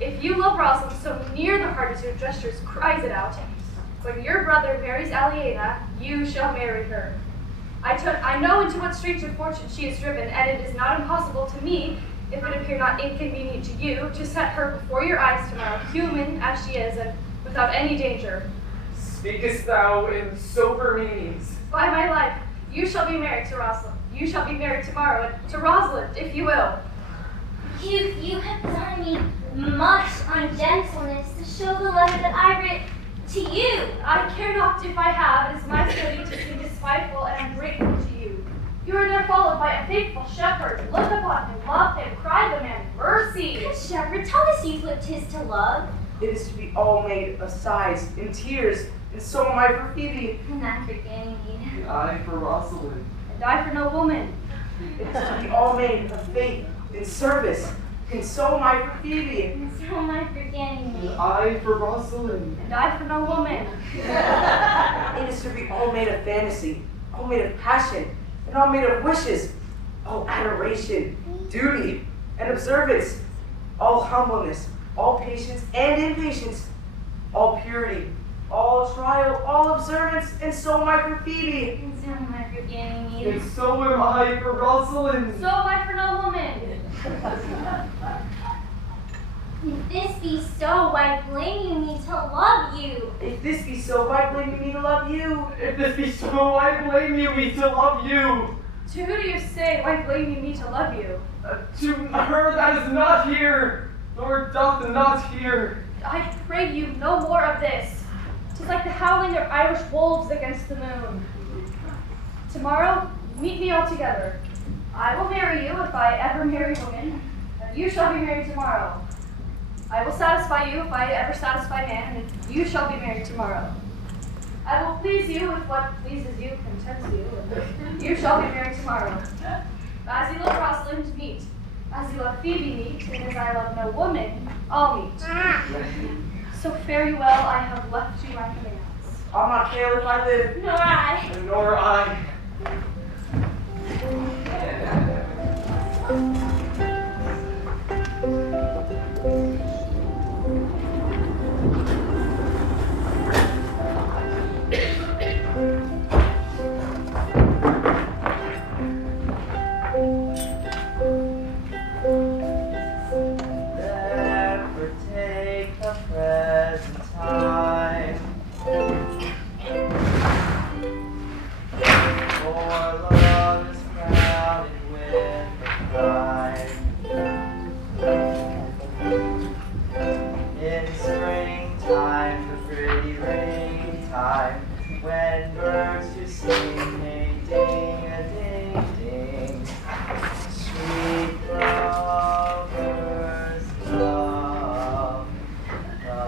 If you love Rosalind so near the heart as your gestures cries it out, when your brother marries Aliena, you shall marry her. I know into what straits of fortune she is driven, and it is not impossible to me, if it appear not inconvenient to you, to set her before your eyes tomorrow, human as she is, and without any danger. Speakest thou in sober meanings? By my life, you shall be married to Rosalind. You shall be married tomorrow, and to Rosalind, if you will. You have done me much ungentleness to show the letter that I writ to you. I care not if I have. It is my study to seem despiteful and ungrateful to you. You are there followed by a faithful shepherd. Look upon him, love him, cry the man mercy. Good shepherd, tell this youth what 'tis to love. It is to be all made of sighs and tears, and so am I for Phoebe. And I for Ganymede. And I for Rosalind. And I for no woman. It is to be all made of faith and service, and so am I for Phoebe. And so am I for Ganymede. And I for Rosalind. And I for no woman. It is to be all made of fantasy, all made of passion, and all made of wishes, all adoration, duty, and observance, all humbleness, all patience and impatience, all purity, all trial, all observance, and so am I for Phoebe. And so am I for Ganymede. And so am I for Rosalind. So am I for no woman. If this be so, why blame you me to love you? If this be so, why blame me to love you? If this be so, I blame you me to love you. To who do you say, why blame you me to love you? To her that is not here, nor doth not hear. I pray you no more of this. 'Tis like the howling of Irish wolves against the moon. Tomorrow, meet me all together. I will marry you if I ever marry woman, and you shall be married tomorrow. I will satisfy you if I ever satisfy man, and you shall be married tomorrow. I will please you if what pleases you contents you, and you shall be married tomorrow. As you love Rosalind, meet. As you love Phoebe meet, and as I love no woman, I'll meet. So fare you well, I have left you my commands. I'll not fail if I live. Nor I. Nor I. Never take the present time. For love is crowded with the crime. In springtime, the pretty rain time, when birds do sing a ding a ding ding. Sweet flowers love the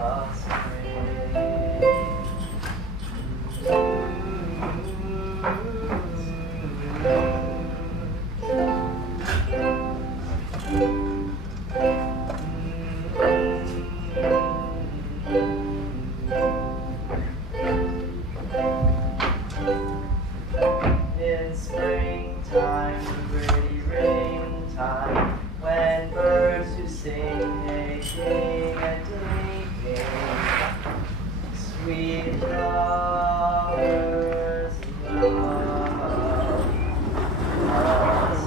In springtime, the pretty rain time, when birds do sing a ding a ding ding. Sweet flowers love us.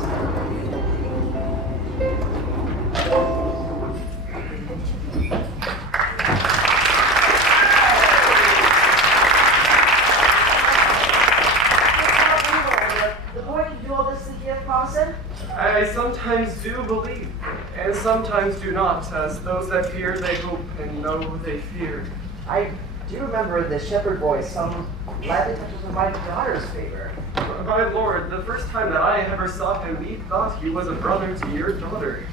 The boy can do all this that he hath promised him? I sometimes do believe, and sometimes do not, as those that fear they hope, and know they fear. I do remember the shepherd boy some gladly touches of my daughter's favor. My lord, the first time that I ever saw him, we thought he was a brother to your daughter.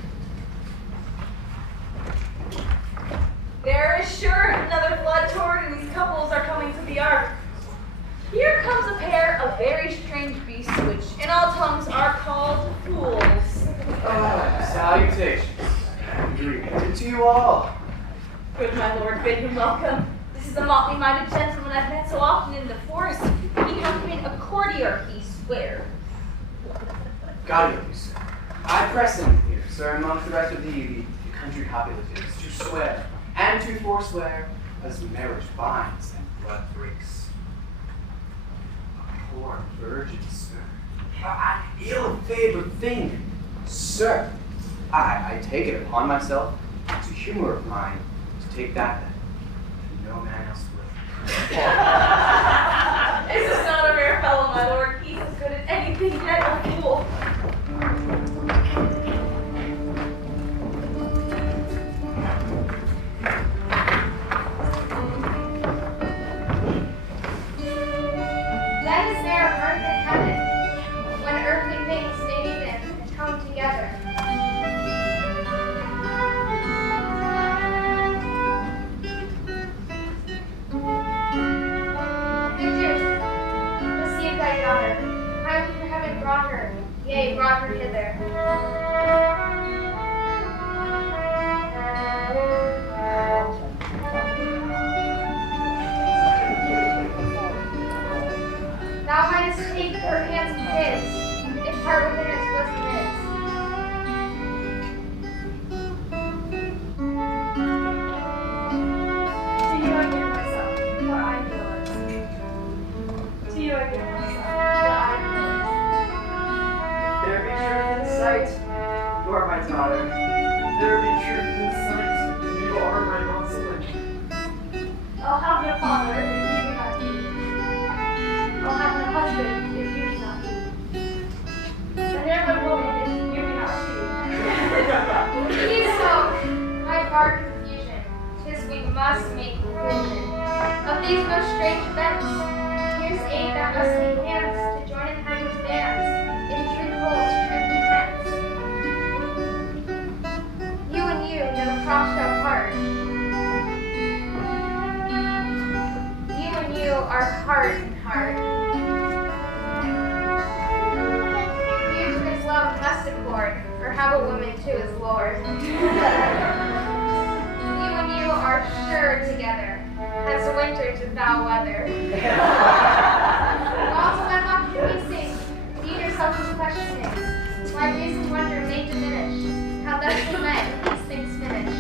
There is sure another flood toward, and these couples are coming to the ark. Here comes a pair of very strange beasts, which in all tongues are called fools. Salutations and greetings to you all. Good my lord, bid him welcome. This is a motley-minded gentleman I've met so often in the forest. He hath been a courtier, he swear. God you, sir. I press him here, sir, amongst the rest of the country populations, to swear and to forswear as marriage binds and blood breaks. A poor virgin, sir. An ill-favored thing, sir. I take it upon myself to humor of mine to take that no man else will. This is not a rare fellow, my lord. He's as good as anything yet a fool. That is there on earth and heaven, when earthly things stay even and come together. Good Duke, receive thy daughter. Time from heaven brought her, yea, brought her hither. Thou mightest take her hands in his, if heart within its bosom is. To you I give myself, for I am yours. To you I give myself, for I am yours. There be truth in sight. You are my daughter. There be truth in sight, you are my Rosalind. I'll have no father if you do not eat. I'll have no husband if you do not eat. And there no woman if you do not cheat. Peace soak, my far confusion, 'tis we must make provision of these most strange events. Here's aid that must be hands to join in heaven's bands, if truth holds truth intents. You and you no cross shall part. You and you are heart and heart. Fusion is love must accord, for have a woman too as lord. You and you are sure together, as winter to foul weather. Also, wedlock can be safe. Feed yourself with questioning. Why reason wonder may diminish. How thus the men these things finish.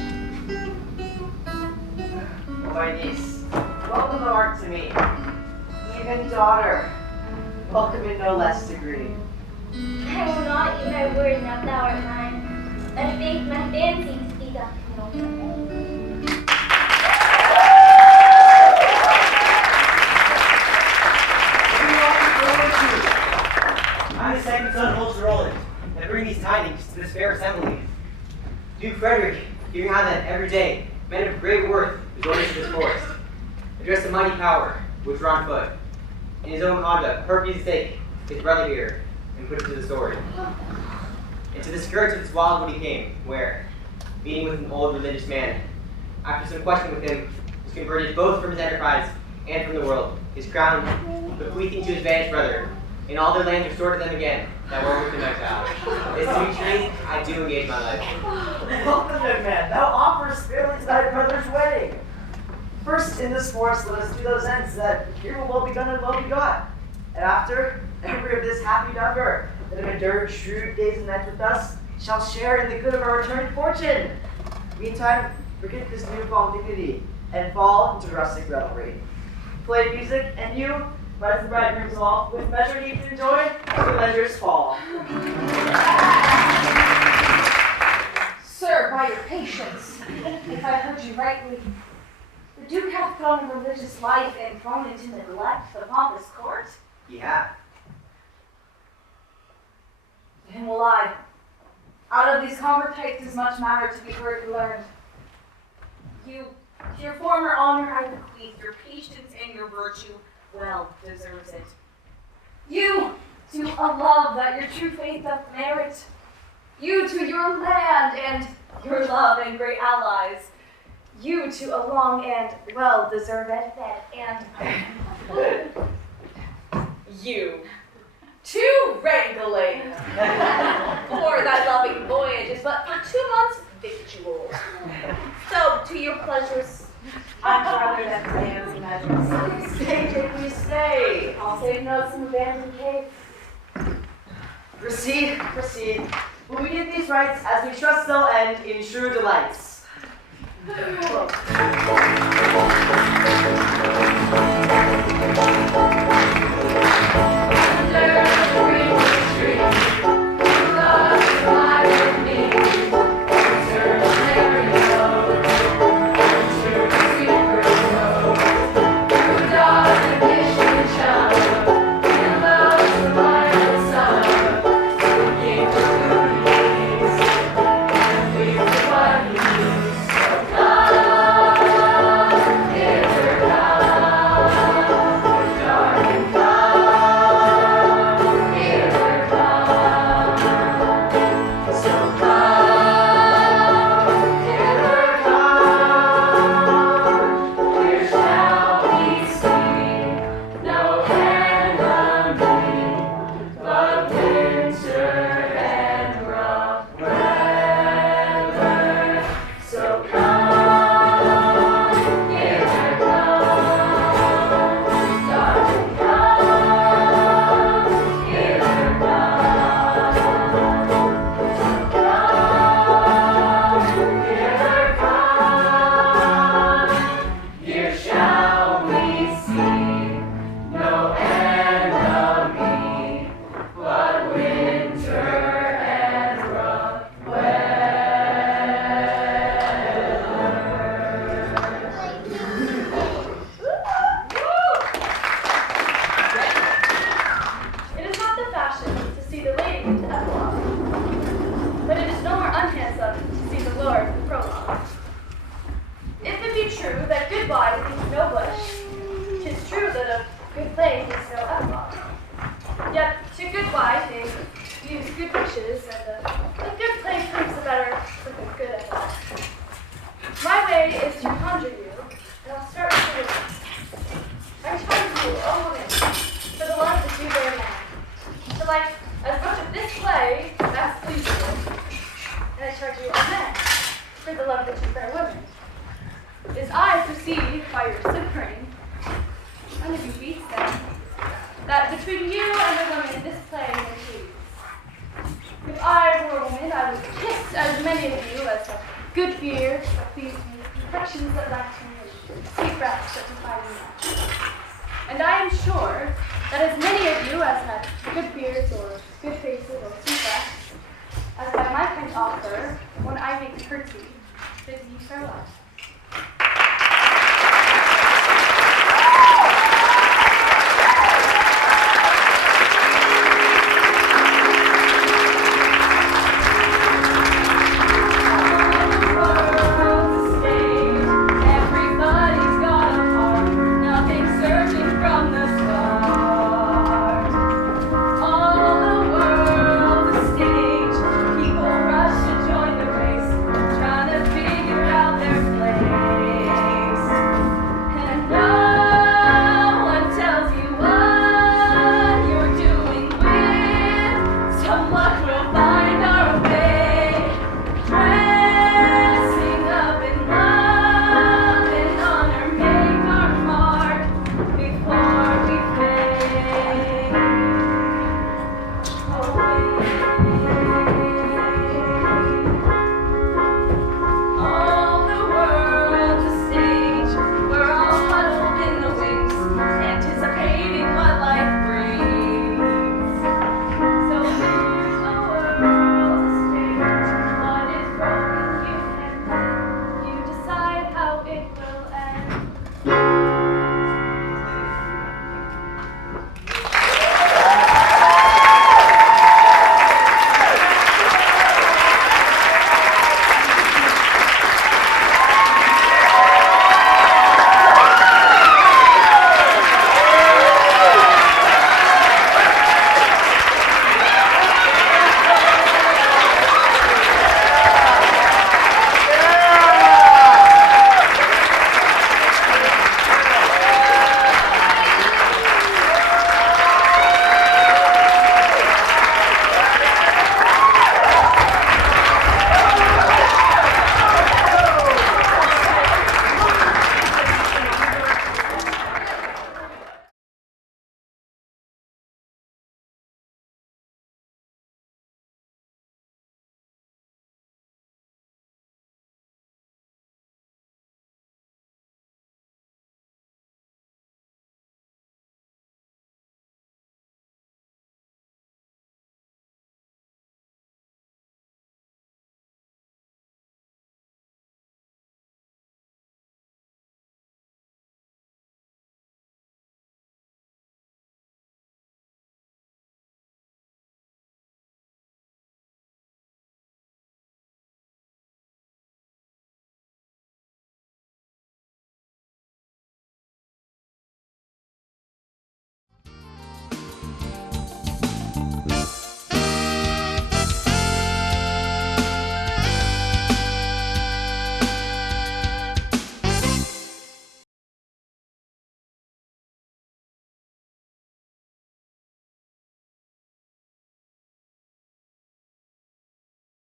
My niece, welcome thou art to me. Even daughter, welcome in no less degree. I will not eat thy word now thou art mine, and make my fancy to be doth know. I'm the second son of Ulster Roland, and I bring these tidings to this fair assembly. Duke Frederick, hearing how that every day men of great worth resort into this forest, addressed a mighty power, which were on foot. In his own conduct, purposely stake his brother here, and put it to the sword. And to the skirts of this wild wood he came, where, meeting with an old religious man, after some question with him, was converted both from his enterprise and from the world, his crown bequeathing to his banished brother, and all their lands restored to them again, that were with him exiled. This to be true, I do engage my life. Welcome, good man. Thou offerest fairly to thy brother's wedding. First, in this forest, let us do those ends that here will well be done and well be got. And after, every of this happy number that have endured shrewd days and nights with us shall share in the good of our returning fortune. Meantime, forget this newfound dignity and fall into rustic revelry. Play music, and you, right as the bridegrooms off, with measure deep in joy, the measures fall. Sir, by your patience, if I heard you rightly, the Duke hath thrown a religious life and thrown into neglect the pompous court? Yeah. Then will I. Out of these convertites is much matter to be heard and learned. You, to your former honor I bequeath, your patience and your virtue well deserves it. You, to a love that your true faith doth merit. You to your land and your love and great allies. You to a long and well-deserved bed, and you to wrangling for thy loving voyages, but for 2 months victual. So to your pleasures, I'm rather than plans and measures. Stay, take me, stay. I'll save notes in the abandoned cave. Proceed, proceed. When we get these rites, as we trust they'll end in true delights. for the love that you bear women. As I perceive by your simpering, none of you beats them, that between you and the woman in this play may please. If I were a woman, I would kiss as many of you as have good beards that please me, complexions that lack me, sweet breaths that defy me. And I am sure that as many of you as have good beards or good faces or sweet breaths, as by my kind offer, when I make curtsy, bid me farewell.